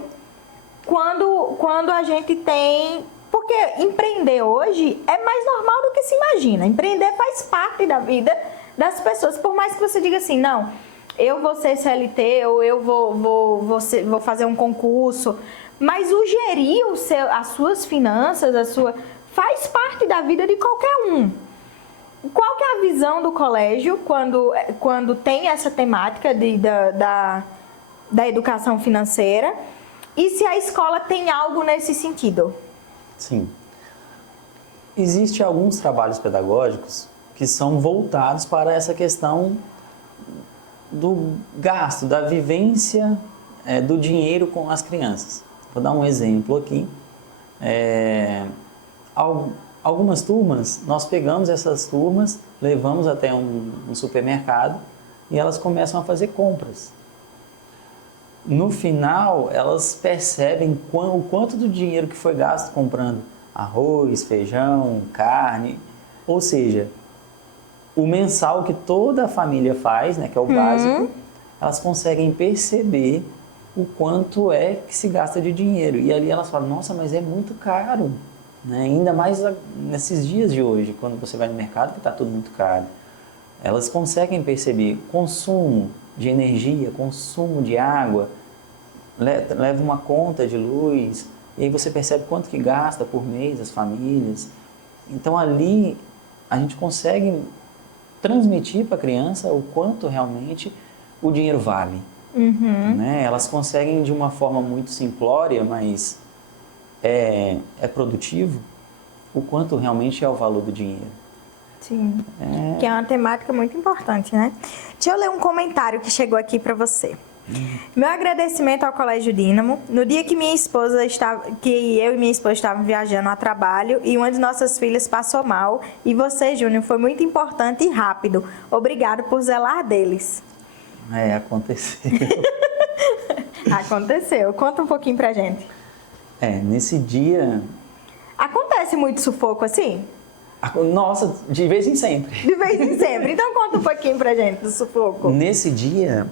quando a gente tem... Porque empreender hoje é mais normal do que se imagina. Empreender faz parte da vida das pessoas. Por mais que você diga assim, não, eu vou ser CLT ou eu vou fazer um concurso. Mas o gerir as suas finanças, faz parte da vida de qualquer um. Qual que é a visão do colégio quando tem essa temática da educação financeira? E se a escola tem algo nesse sentido? Sim. Existem alguns trabalhos pedagógicos que são voltados para essa questão do gasto, da vivência do dinheiro com as crianças. Vou dar um exemplo aqui. Algumas turmas, nós pegamos essas turmas, levamos até um supermercado e elas começam a fazer compras. No final, elas percebem o quanto do dinheiro que foi gasto comprando arroz, feijão, carne, ou seja, o mensal que toda a família faz, né, que é o básico, elas conseguem perceber o quanto é que se gasta de dinheiro. E ali elas falam, nossa, mas é muito caro, né? Ainda mais nesses dias de hoje, quando você vai no mercado que está tudo muito caro. Elas conseguem perceber consumo de energia, consumo de água, leva uma conta de luz, e aí você percebe quanto que gasta por mês as famílias. Então ali a gente consegue transmitir para a criança o quanto realmente o dinheiro vale. Né? Elas conseguem de uma forma muito simplória, mas é produtivo, o quanto realmente é o valor do dinheiro. Sim, que é uma temática muito importante, né? Deixa eu ler um comentário que chegou aqui para você. Meu agradecimento ao Colégio Dínamo. No dia que eu e minha esposa estávamos viajando a trabalho e uma de nossas filhas passou mal, e você, Júnior, foi muito importante e rápido. Obrigado por zelar deles. Aconteceu. Aconteceu. Conta um pouquinho pra gente. Nesse dia... Acontece muito sufoco assim? Nossa, de vez em sempre. De vez em sempre. Então conta um pouquinho pra gente do sufoco. Nesse dia,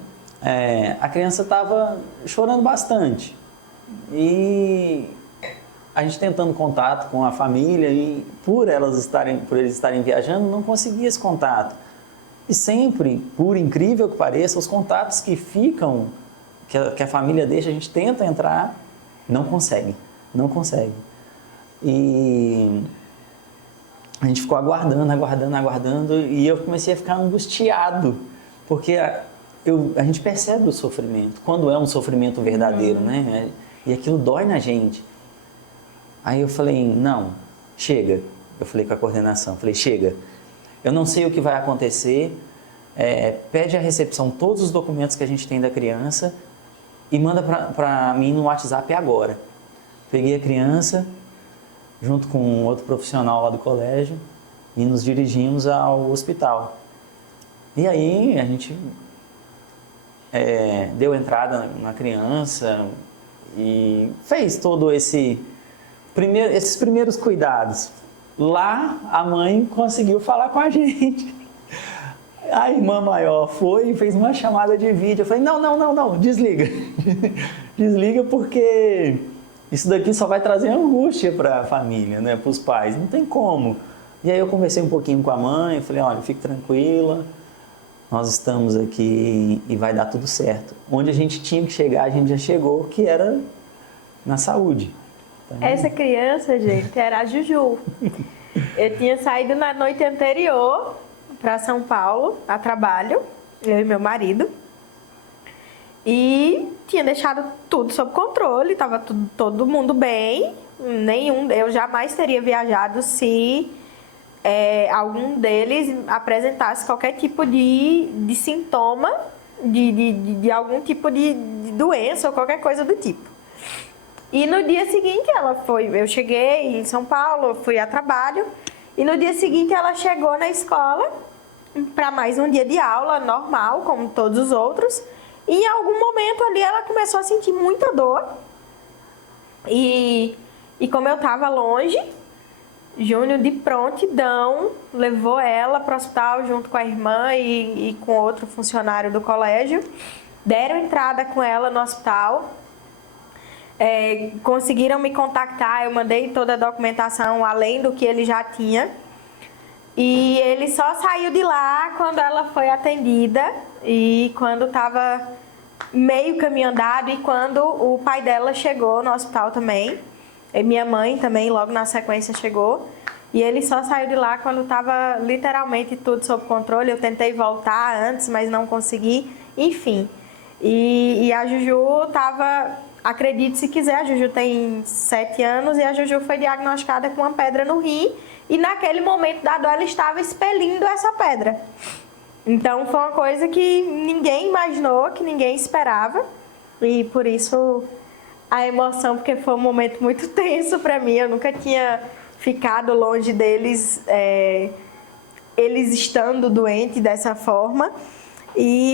a criança estava chorando bastante. E a gente tentando contato com a família e por eles estarem viajando, não conseguia esse contato. E sempre, por incrível que pareça, os contatos que ficam, que a família deixa, a gente tenta entrar, não consegue. E a gente ficou aguardando, e eu comecei a ficar angustiado, porque a gente percebe o sofrimento, quando é um sofrimento verdadeiro, né? E aquilo dói na gente. Aí eu falei, não, chega. Eu falei com a coordenação, chega. Eu não sei o que vai acontecer, pede à recepção todos os documentos que a gente tem da criança e manda para mim no WhatsApp agora. Peguei a criança, junto com outro profissional lá do colégio, e nos dirigimos ao hospital. E aí a gente deu entrada na criança e fez todo esses primeiros cuidados. Lá a mãe conseguiu falar com a gente. A irmã maior foi e fez uma chamada de vídeo. Eu falei, não, desliga. Desliga porque isso daqui só vai trazer angústia para a família, né, para os pais. Não tem como. E aí eu conversei um pouquinho com a mãe, falei, olha, fique tranquila, nós estamos aqui e vai dar tudo certo. Onde a gente tinha que chegar, a gente já chegou, que era na saúde. Essa criança, gente, era a Juju. Eu tinha saído na noite anterior para São Paulo, a trabalho, eu e meu marido. E tinha deixado tudo sob controle, estava todo mundo bem. Eu jamais teria viajado se algum deles apresentasse qualquer tipo de sintoma de algum tipo de doença ou qualquer coisa do tipo. E no dia seguinte eu cheguei em São Paulo, fui a trabalho, e no dia seguinte ela chegou na escola para mais um dia de aula normal, como todos os outros, e em algum momento ali ela começou a sentir muita dor. E como eu estava longe, Júnior de prontidão levou ela para o hospital junto com a irmã e com outro funcionário do colégio, deram entrada com ela no hospital. Conseguiram me contactar, eu mandei toda a documentação além do que ele já tinha. E ele só saiu de lá quando ela foi atendida e quando estava meio caminho andado e quando o pai dela chegou no hospital também. E minha mãe também logo na sequência chegou. E ele só saiu de lá quando estava literalmente tudo sob controle. Eu tentei voltar antes, mas não consegui. Enfim. E a Juju estava, acredite se quiser, a Juju tem 7 anos e a Juju foi diagnosticada com uma pedra no rim. E naquele momento da dor ela estava expelindo essa pedra. Então foi uma coisa que ninguém imaginou, que ninguém esperava. E por isso a emoção, porque foi um momento muito tenso para mim. Eu nunca tinha ficado longe deles, eles estando doentes dessa forma.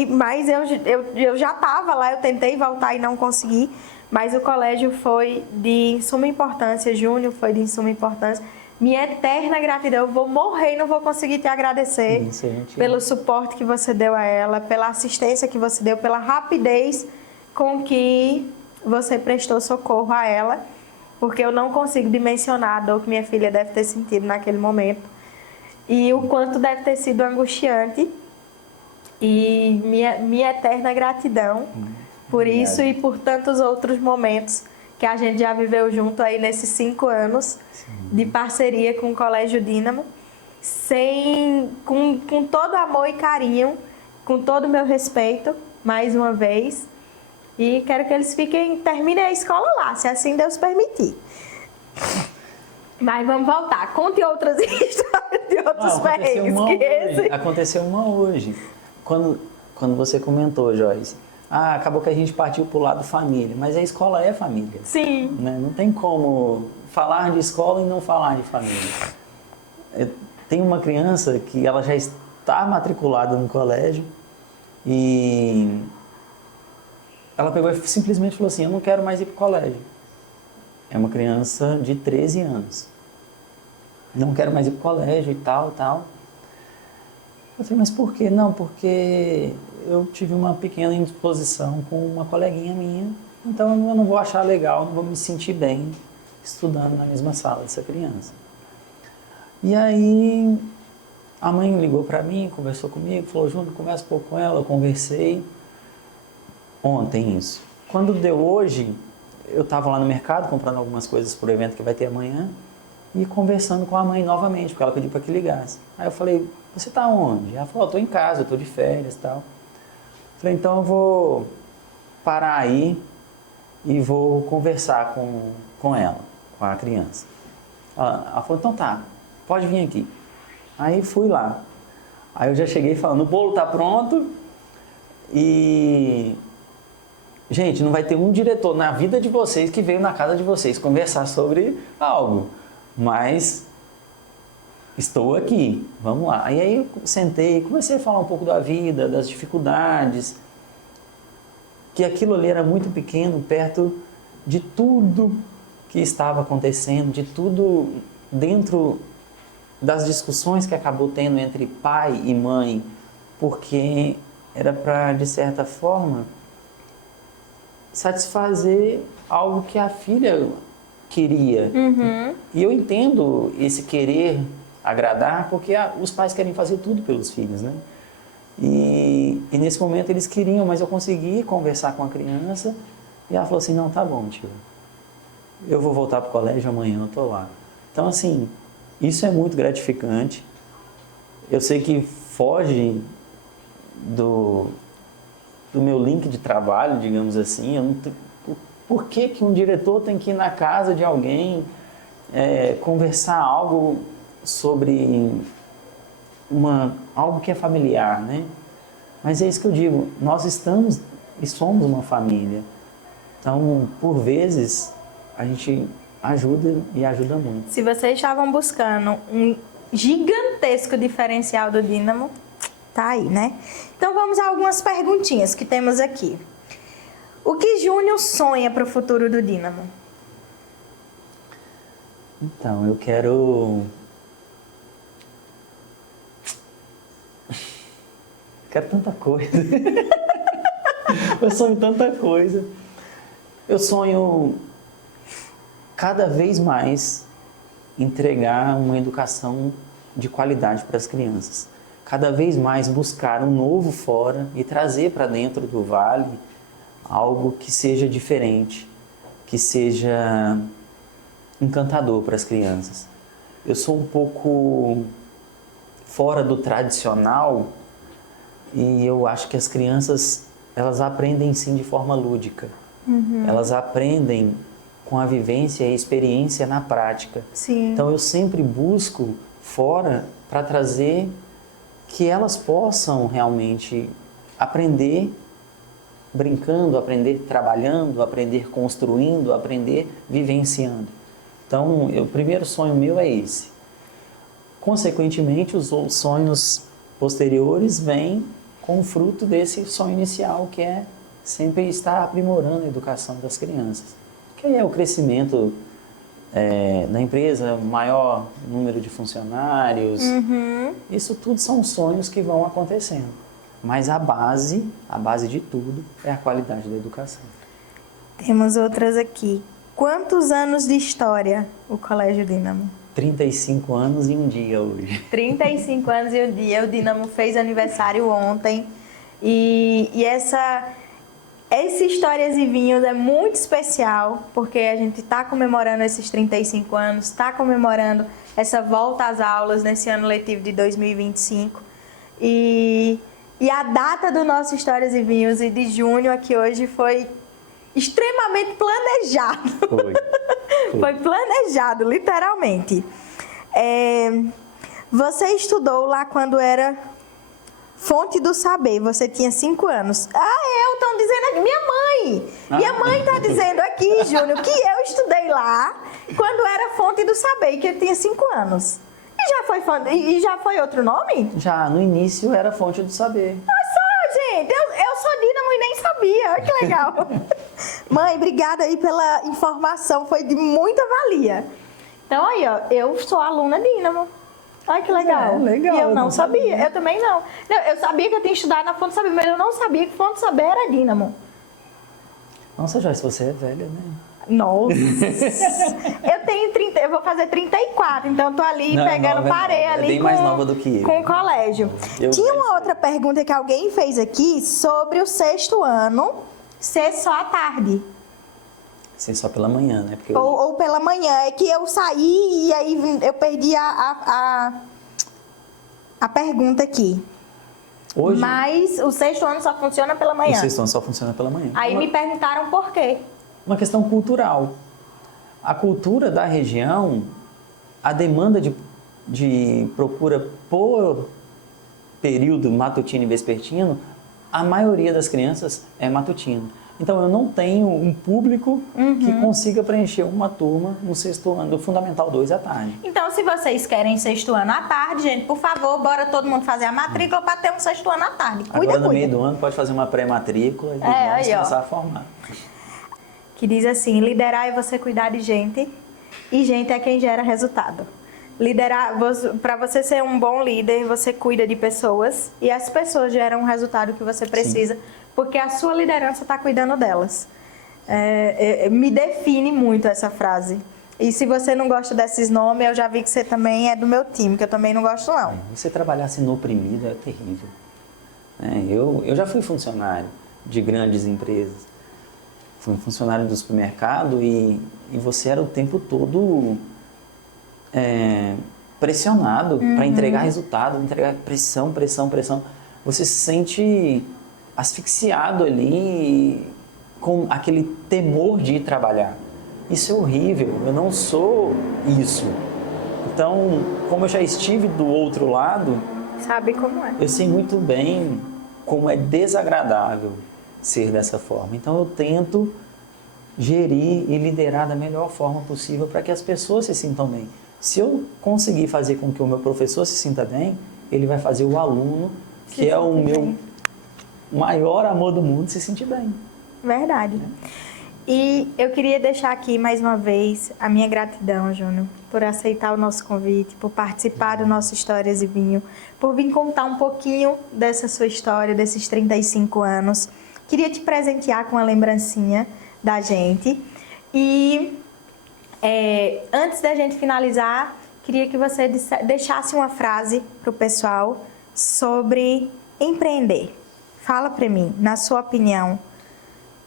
Mas eu já estava lá, eu tentei voltar e não consegui. Mas o colégio foi de suma importância, Júnior foi de suma importância. Minha eterna gratidão, eu vou morrer e não vou conseguir te agradecer pelo suporte que você deu a ela, pela assistência que você deu, pela rapidez com que você prestou socorro a ela, porque eu não consigo dimensionar a dor que minha filha deve ter sentido naquele momento e o quanto deve ter sido angustiante. E minha eterna gratidão por isso e por tantos outros momentos que a gente já viveu junto aí nesses 5 anos de parceria com o Colégio Dínamo, com todo amor e carinho, com todo o meu respeito, mais uma vez. E quero que eles terminem a escola lá, se assim Deus permitir. Mas vamos voltar. Conte outras histórias de outros perrengues que esse. Aconteceu uma hoje. Quando você comentou, Joyce, acabou que a gente partiu para o lado família, mas a escola é família. Sim. Né? Não tem como falar de escola e não falar de família. Tem uma criança que ela já está matriculada no colégio e ela pegou e simplesmente falou assim, eu não quero mais ir para o colégio. É uma criança de 13 anos. Não quero mais ir para o colégio e tal. Eu falei, mas por quê? Não, porque eu tive uma pequena indisposição com uma coleguinha minha, então eu não vou achar legal, não vou me sentir bem estudando na mesma sala dessa criança. E aí a mãe ligou para mim, conversou comigo, falou, Júnior, conversa um pouco com ela, eu conversei ontem isso. Quando deu hoje, eu estava lá no mercado comprando algumas coisas para o evento que vai ter amanhã e conversando com a mãe novamente, porque ela pediu para que ligasse. Aí eu falei, você está onde? Ela falou, estou em casa, estou de férias e tal. Falei, então eu vou parar aí e vou conversar com ela, com a criança. Ela falou, então tá, pode vir aqui. Aí fui lá. Aí eu já cheguei falando, o bolo tá pronto e... Gente, não vai ter um diretor na vida de vocês que veio na casa de vocês conversar sobre algo, mas estou aqui, vamos lá. E aí eu sentei, comecei a falar um pouco da vida, das dificuldades, que aquilo ali era muito pequeno perto de tudo que estava acontecendo, de tudo dentro das discussões que acabou tendo entre pai e mãe, porque era para, de certa forma, satisfazer algo que a filha queria. Uhum. E eu entendo esse querer agradar, porque os pais querem fazer tudo pelos filhos, né? E nesse momento eles queriam, mas eu consegui conversar com a criança e ela falou assim, não, tá bom, tio, eu vou voltar para o colégio amanhã, eu tô lá. Então, assim, isso é muito gratificante. Eu sei que foge do meu link de trabalho, digamos assim. Eu não por que um diretor tem que ir na casa de alguém conversar algo sobre algo que é familiar, né? Mas é isso que eu digo, nós estamos e somos uma família. Então, por vezes, a gente ajuda e ajuda muito. Se vocês estavam buscando um gigantesco diferencial do Dínamo, tá aí, né? Então vamos a algumas perguntinhas que temos aqui. O que Júnior sonha para o futuro do Dínamo? Então, eu quero tanta coisa. Eu sonho tanta coisa. Eu sonho cada vez mais entregar uma educação de qualidade para as crianças. Cada vez mais buscar um novo fora e trazer para dentro do Vale algo que seja diferente, que seja encantador para as crianças. Eu sou um pouco fora do tradicional e eu acho que as crianças, elas aprendem sim de forma lúdica. Elas aprendem com a vivência e a experiência na prática. Sim. Então eu sempre busco fora para trazer que elas possam realmente aprender brincando, aprender trabalhando, aprender construindo, aprender vivenciando. Então, o primeiro sonho meu é esse. Consequentemente, os outros sonhos posteriores vêm com o fruto desse sonho inicial, que é sempre estar aprimorando a educação das crianças. Que é o crescimento da empresa, maior número de funcionários. Isso tudo são sonhos que vão acontecendo. Mas a base de tudo é a qualidade da educação. Temos outras aqui. Quantos anos de história o Colégio Dínamo? 35 anos e um dia hoje. 35 anos e um dia. O Dínamo fez aniversário ontem. E essa Histórias e Vinhos é muito especial, porque a gente está comemorando esses 35 anos, está comemorando essa volta às aulas nesse ano letivo de 2025. E a data do nosso Histórias e Vinhos e de junho aqui hoje foi extremamente planejado. Foi planejado, literalmente. Você estudou lá quando era Fonte do Saber, você tinha 5 anos. Estão dizendo aqui, minha mãe está dizendo aqui, Júnior, que eu estudei lá quando era Fonte do Saber, que eu tinha 5 anos. E já foi outro nome? Já, no início era Fonte do Saber. Gente, eu sou Dínamo e nem sabia, olha que legal. Mãe, obrigada aí pela informação, foi de muita valia. Então aí, ó, eu sou aluna Dínamo. Olha que legal. Legal. E eu não sabia. Eu também não. Eu sabia que eu tinha estudado na Fonte do Saber, mas eu não sabia que Fonte do Saber era Dínamo. Nossa, Joyce, você é velha, né? Nossa. Eu vou fazer 34, então eu tô ali parei ali bem mais nova do que eu. Com o colégio. Tinha uma outra pergunta que alguém fez aqui sobre o 6º ano ser só à tarde. Ser só pela manhã, né? Porque ou pela manhã. É que eu saí e aí eu perdi a pergunta aqui. Hoje, mas o 6º ano só funciona pela manhã. O 6º ano só funciona pela manhã. Aí me perguntaram por quê. Uma questão cultural. A cultura da região, a demanda de procura por período matutino e vespertino, a maioria das crianças é matutino. Então, eu não tenho um público que consiga preencher uma turma no 6º ano, do Fundamental 2 à tarde. Então, se vocês querem 6º ano à tarde, gente, por favor, bora todo mundo fazer a matrícula para ter um 6º ano à tarde. Agora, no meio do ano, pode fazer uma pré-matrícula e vamos começar a formar. Que diz assim, liderar é você cuidar de gente, e gente é quem gera resultado. Liderar, para você ser um bom líder, você cuida de pessoas, e as pessoas geram o resultado que você precisa, porque a sua liderança está cuidando delas. Me define muito essa frase. E se você não gosta desses nomes, eu já vi que você também é do meu time, que eu também não gosto não. Você trabalhar sendo oprimido é terrível. Eu já fui funcionário de grandes empresas. Fui funcionário do supermercado e você era o tempo todo pressionado para entregar resultado, entregar pressão. Você se sente asfixiado ali com aquele temor de ir trabalhar. Isso é horrível, eu não sou isso. Então, como eu já estive do outro lado, sabe como é. Eu sei muito bem como é desagradável ser dessa forma. Então, eu tento gerir e liderar da melhor forma possível para que as pessoas se sintam bem. Se eu conseguir fazer com que o meu professor se sinta bem, ele vai fazer o aluno, que é o meu maior amor do mundo, se sentir bem. Verdade. E eu queria deixar aqui mais uma vez a minha gratidão, Júnior, por aceitar o nosso convite, por participar do nosso Histórias e Vinho, por vir contar um pouquinho dessa sua história, desses 35 anos. Queria te presentear com uma lembrancinha da gente. E antes da gente finalizar, queria que você deixasse uma frase para o pessoal sobre empreender. Fala para mim, na sua opinião,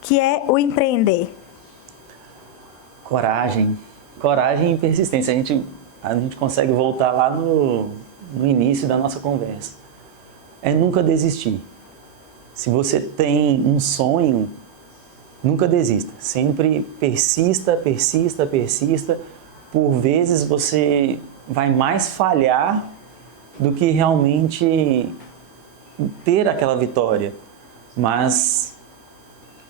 que é o empreender? Coragem. Coragem e persistência. A gente consegue voltar lá no início da nossa conversa. É nunca desistir. Se você tem um sonho, nunca desista. Sempre persista, persista, persista. Por vezes você vai mais falhar do que realmente ter aquela vitória. Mas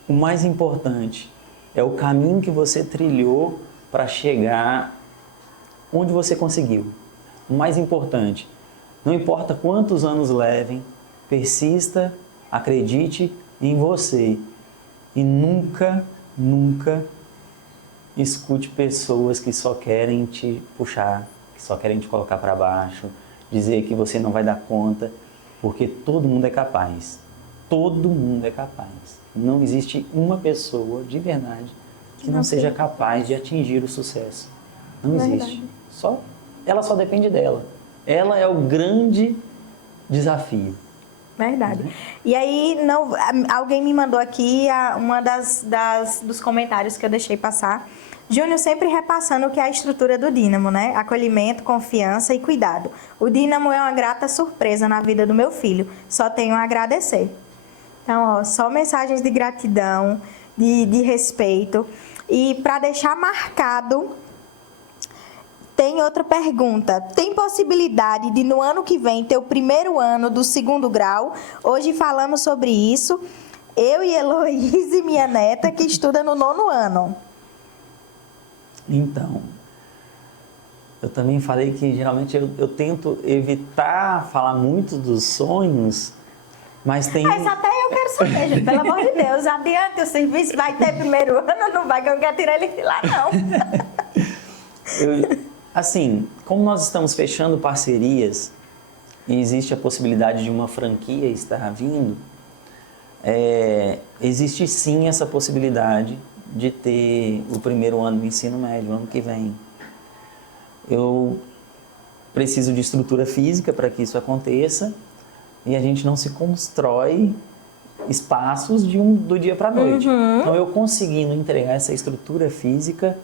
o mais importante é o caminho que você trilhou para chegar onde você conseguiu. O mais importante, não importa quantos anos levem, persista, acredite em você e nunca, nunca escute pessoas que só querem te puxar, que só querem te colocar para baixo, dizer que você não vai dar conta, porque todo mundo é capaz. Todo mundo é capaz. Não existe uma pessoa de verdade que não seja capaz de atingir o sucesso. Não existe. Ela só depende dela. Ela é o grande desafio. Verdade. E aí, alguém me mandou aqui uma dos comentários que eu deixei passar. Júnior sempre repassando o que é a estrutura do Dínamo, né? Acolhimento, confiança e cuidado. O Dínamo é uma grata surpresa na vida do meu filho. Só tenho a agradecer. Então, ó, só mensagens de gratidão, de respeito. E para deixar marcado, tem outra pergunta. Tem possibilidade de no ano que vem ter o primeiro ano do 2º grau? Hoje falamos sobre isso. Eu e Heloísa, minha neta, que estuda no 9º ano. Então, eu também falei que geralmente eu tento evitar falar muito dos sonhos, mas tem... Mas até eu quero saber, gente, pelo amor de Deus, adiante o serviço, vai ter primeiro ano, não vai, que eu quero tirar ele de lá, não. Assim, como nós estamos fechando parcerias e existe a possibilidade de uma franquia estar vindo, existe sim essa possibilidade de ter o primeiro ano do ensino médio, ano que vem. Eu preciso de estrutura física para que isso aconteça e a gente não se constrói espaços do dia para a noite. Então, eu conseguindo entregar essa estrutura física,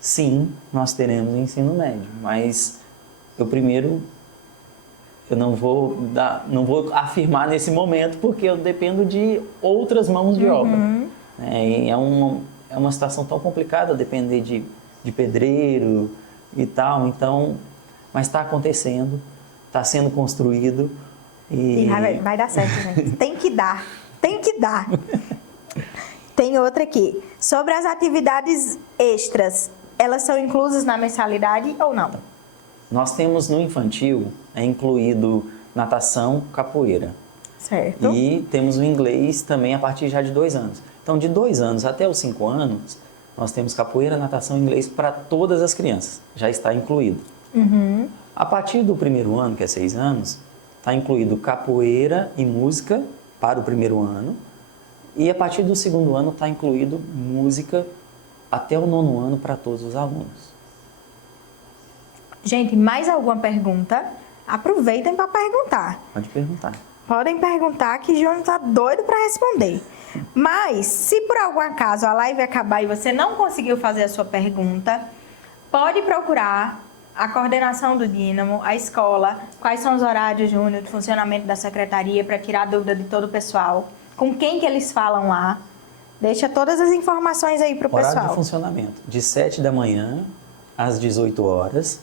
sim, nós teremos o ensino médio, mas eu não vou afirmar nesse momento porque eu dependo de outras mãos de obra. E é uma situação tão complicada depender de pedreiro e tal, então, mas está acontecendo, está sendo construído e vai dar certo, gente. Tem que dar. Tem outra aqui. Sobre as atividades extras, elas são inclusas na mensalidade ou não? Nós temos no infantil, incluído natação, capoeira. Certo. E temos o inglês também a partir já de 2 anos. Então, de 2 anos até os 5 anos, nós temos capoeira, natação e inglês para todas as crianças. Já está incluído. A partir do primeiro ano, que é 6 anos, está incluído capoeira e música para o primeiro ano. E a partir do 2º ano está incluído música até o 9º ano para todos os alunos. Gente, mais alguma pergunta? Aproveitem para perguntar. Pode perguntar. Podem perguntar que o Júnior está doido para responder. Mas, se por algum acaso a live acabar e você não conseguiu fazer a sua pergunta, pode procurar a coordenação do Dínamo, a escola, quais são os horários, Júnior, de funcionamento da secretaria para tirar dúvida de todo o pessoal, com quem que eles falam lá. Deixa todas as informações aí para o pessoal. Horário de funcionamento, de 7 da manhã às 18 horas.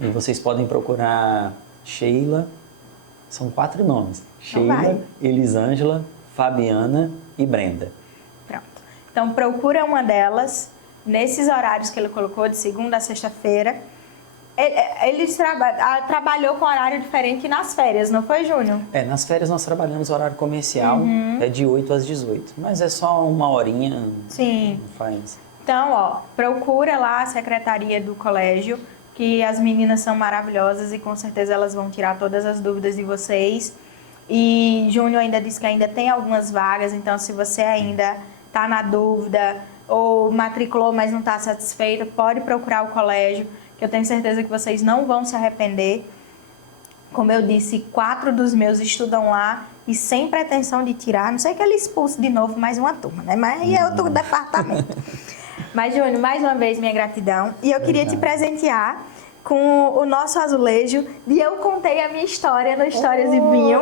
E vocês podem procurar Sheila, são 4 nomes. Sheila, Elisângela, Fabiana e Brenda. Pronto. Então, procura uma delas, nesses horários que ele colocou, de segunda a sexta-feira. Ele trabalhou com horário diferente nas férias, não foi, Júnior? Nas férias nós trabalhamos horário comercial, é de 8 às 18. Mas é só uma horinha. Sim. Não faz. Então, procura lá a secretaria do colégio, que as meninas são maravilhosas e com certeza elas vão tirar todas as dúvidas de vocês. E Júnior ainda disse que ainda tem algumas vagas, então se você ainda está na dúvida ou matriculou, mas não está satisfeito, pode procurar o colégio, que eu tenho certeza que vocês não vão se arrepender. Como eu disse, 4 dos meus estudam lá e sem pretensão de tirar. Não sei que ele expulse de novo mais uma turma, né? Mas aí é outro departamento. Mas, Júnior, mais uma vez, minha gratidão. E eu queria te presentear com o nosso azulejo de Eu Contei a Minha História no Histórias e Vinho.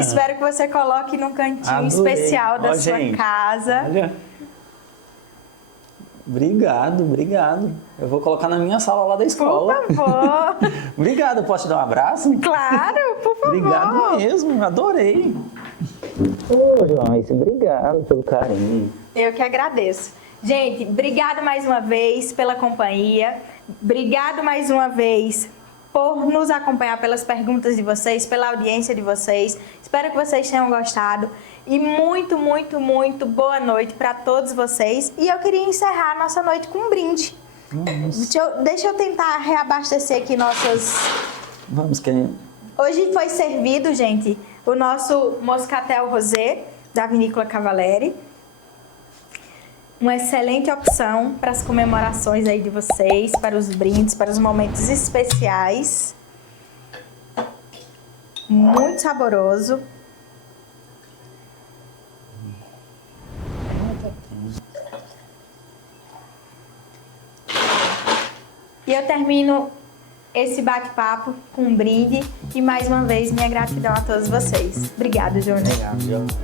Espero que você coloque num cantinho especial da sua casa. Olha. Obrigado. Eu vou colocar na minha sala lá da escola. Por favor. Obrigado, posso te dar um abraço? Claro, por favor. Obrigado mesmo, adorei. Ô, Joyce, obrigado pelo carinho. Eu que agradeço. Gente, obrigado mais uma vez pela companhia. Obrigado mais uma vez por nos acompanhar, pelas perguntas de vocês, pela audiência de vocês. Espero que vocês tenham gostado. E muito boa noite para todos vocês. E eu queria encerrar a nossa noite com um brinde. Deixa eu tentar reabastecer aqui nossas... Vamos, querido. Hoje foi servido, gente, o nosso Moscatel Rosé da Vinícola Cavalieri. Uma excelente opção para as comemorações aí de vocês, para os brindes, para os momentos especiais. Muito saboroso. E eu termino esse bate-papo com um brinde e mais uma vez minha gratidão a todos vocês. Obrigada, Júnior. Obrigado, Joyce.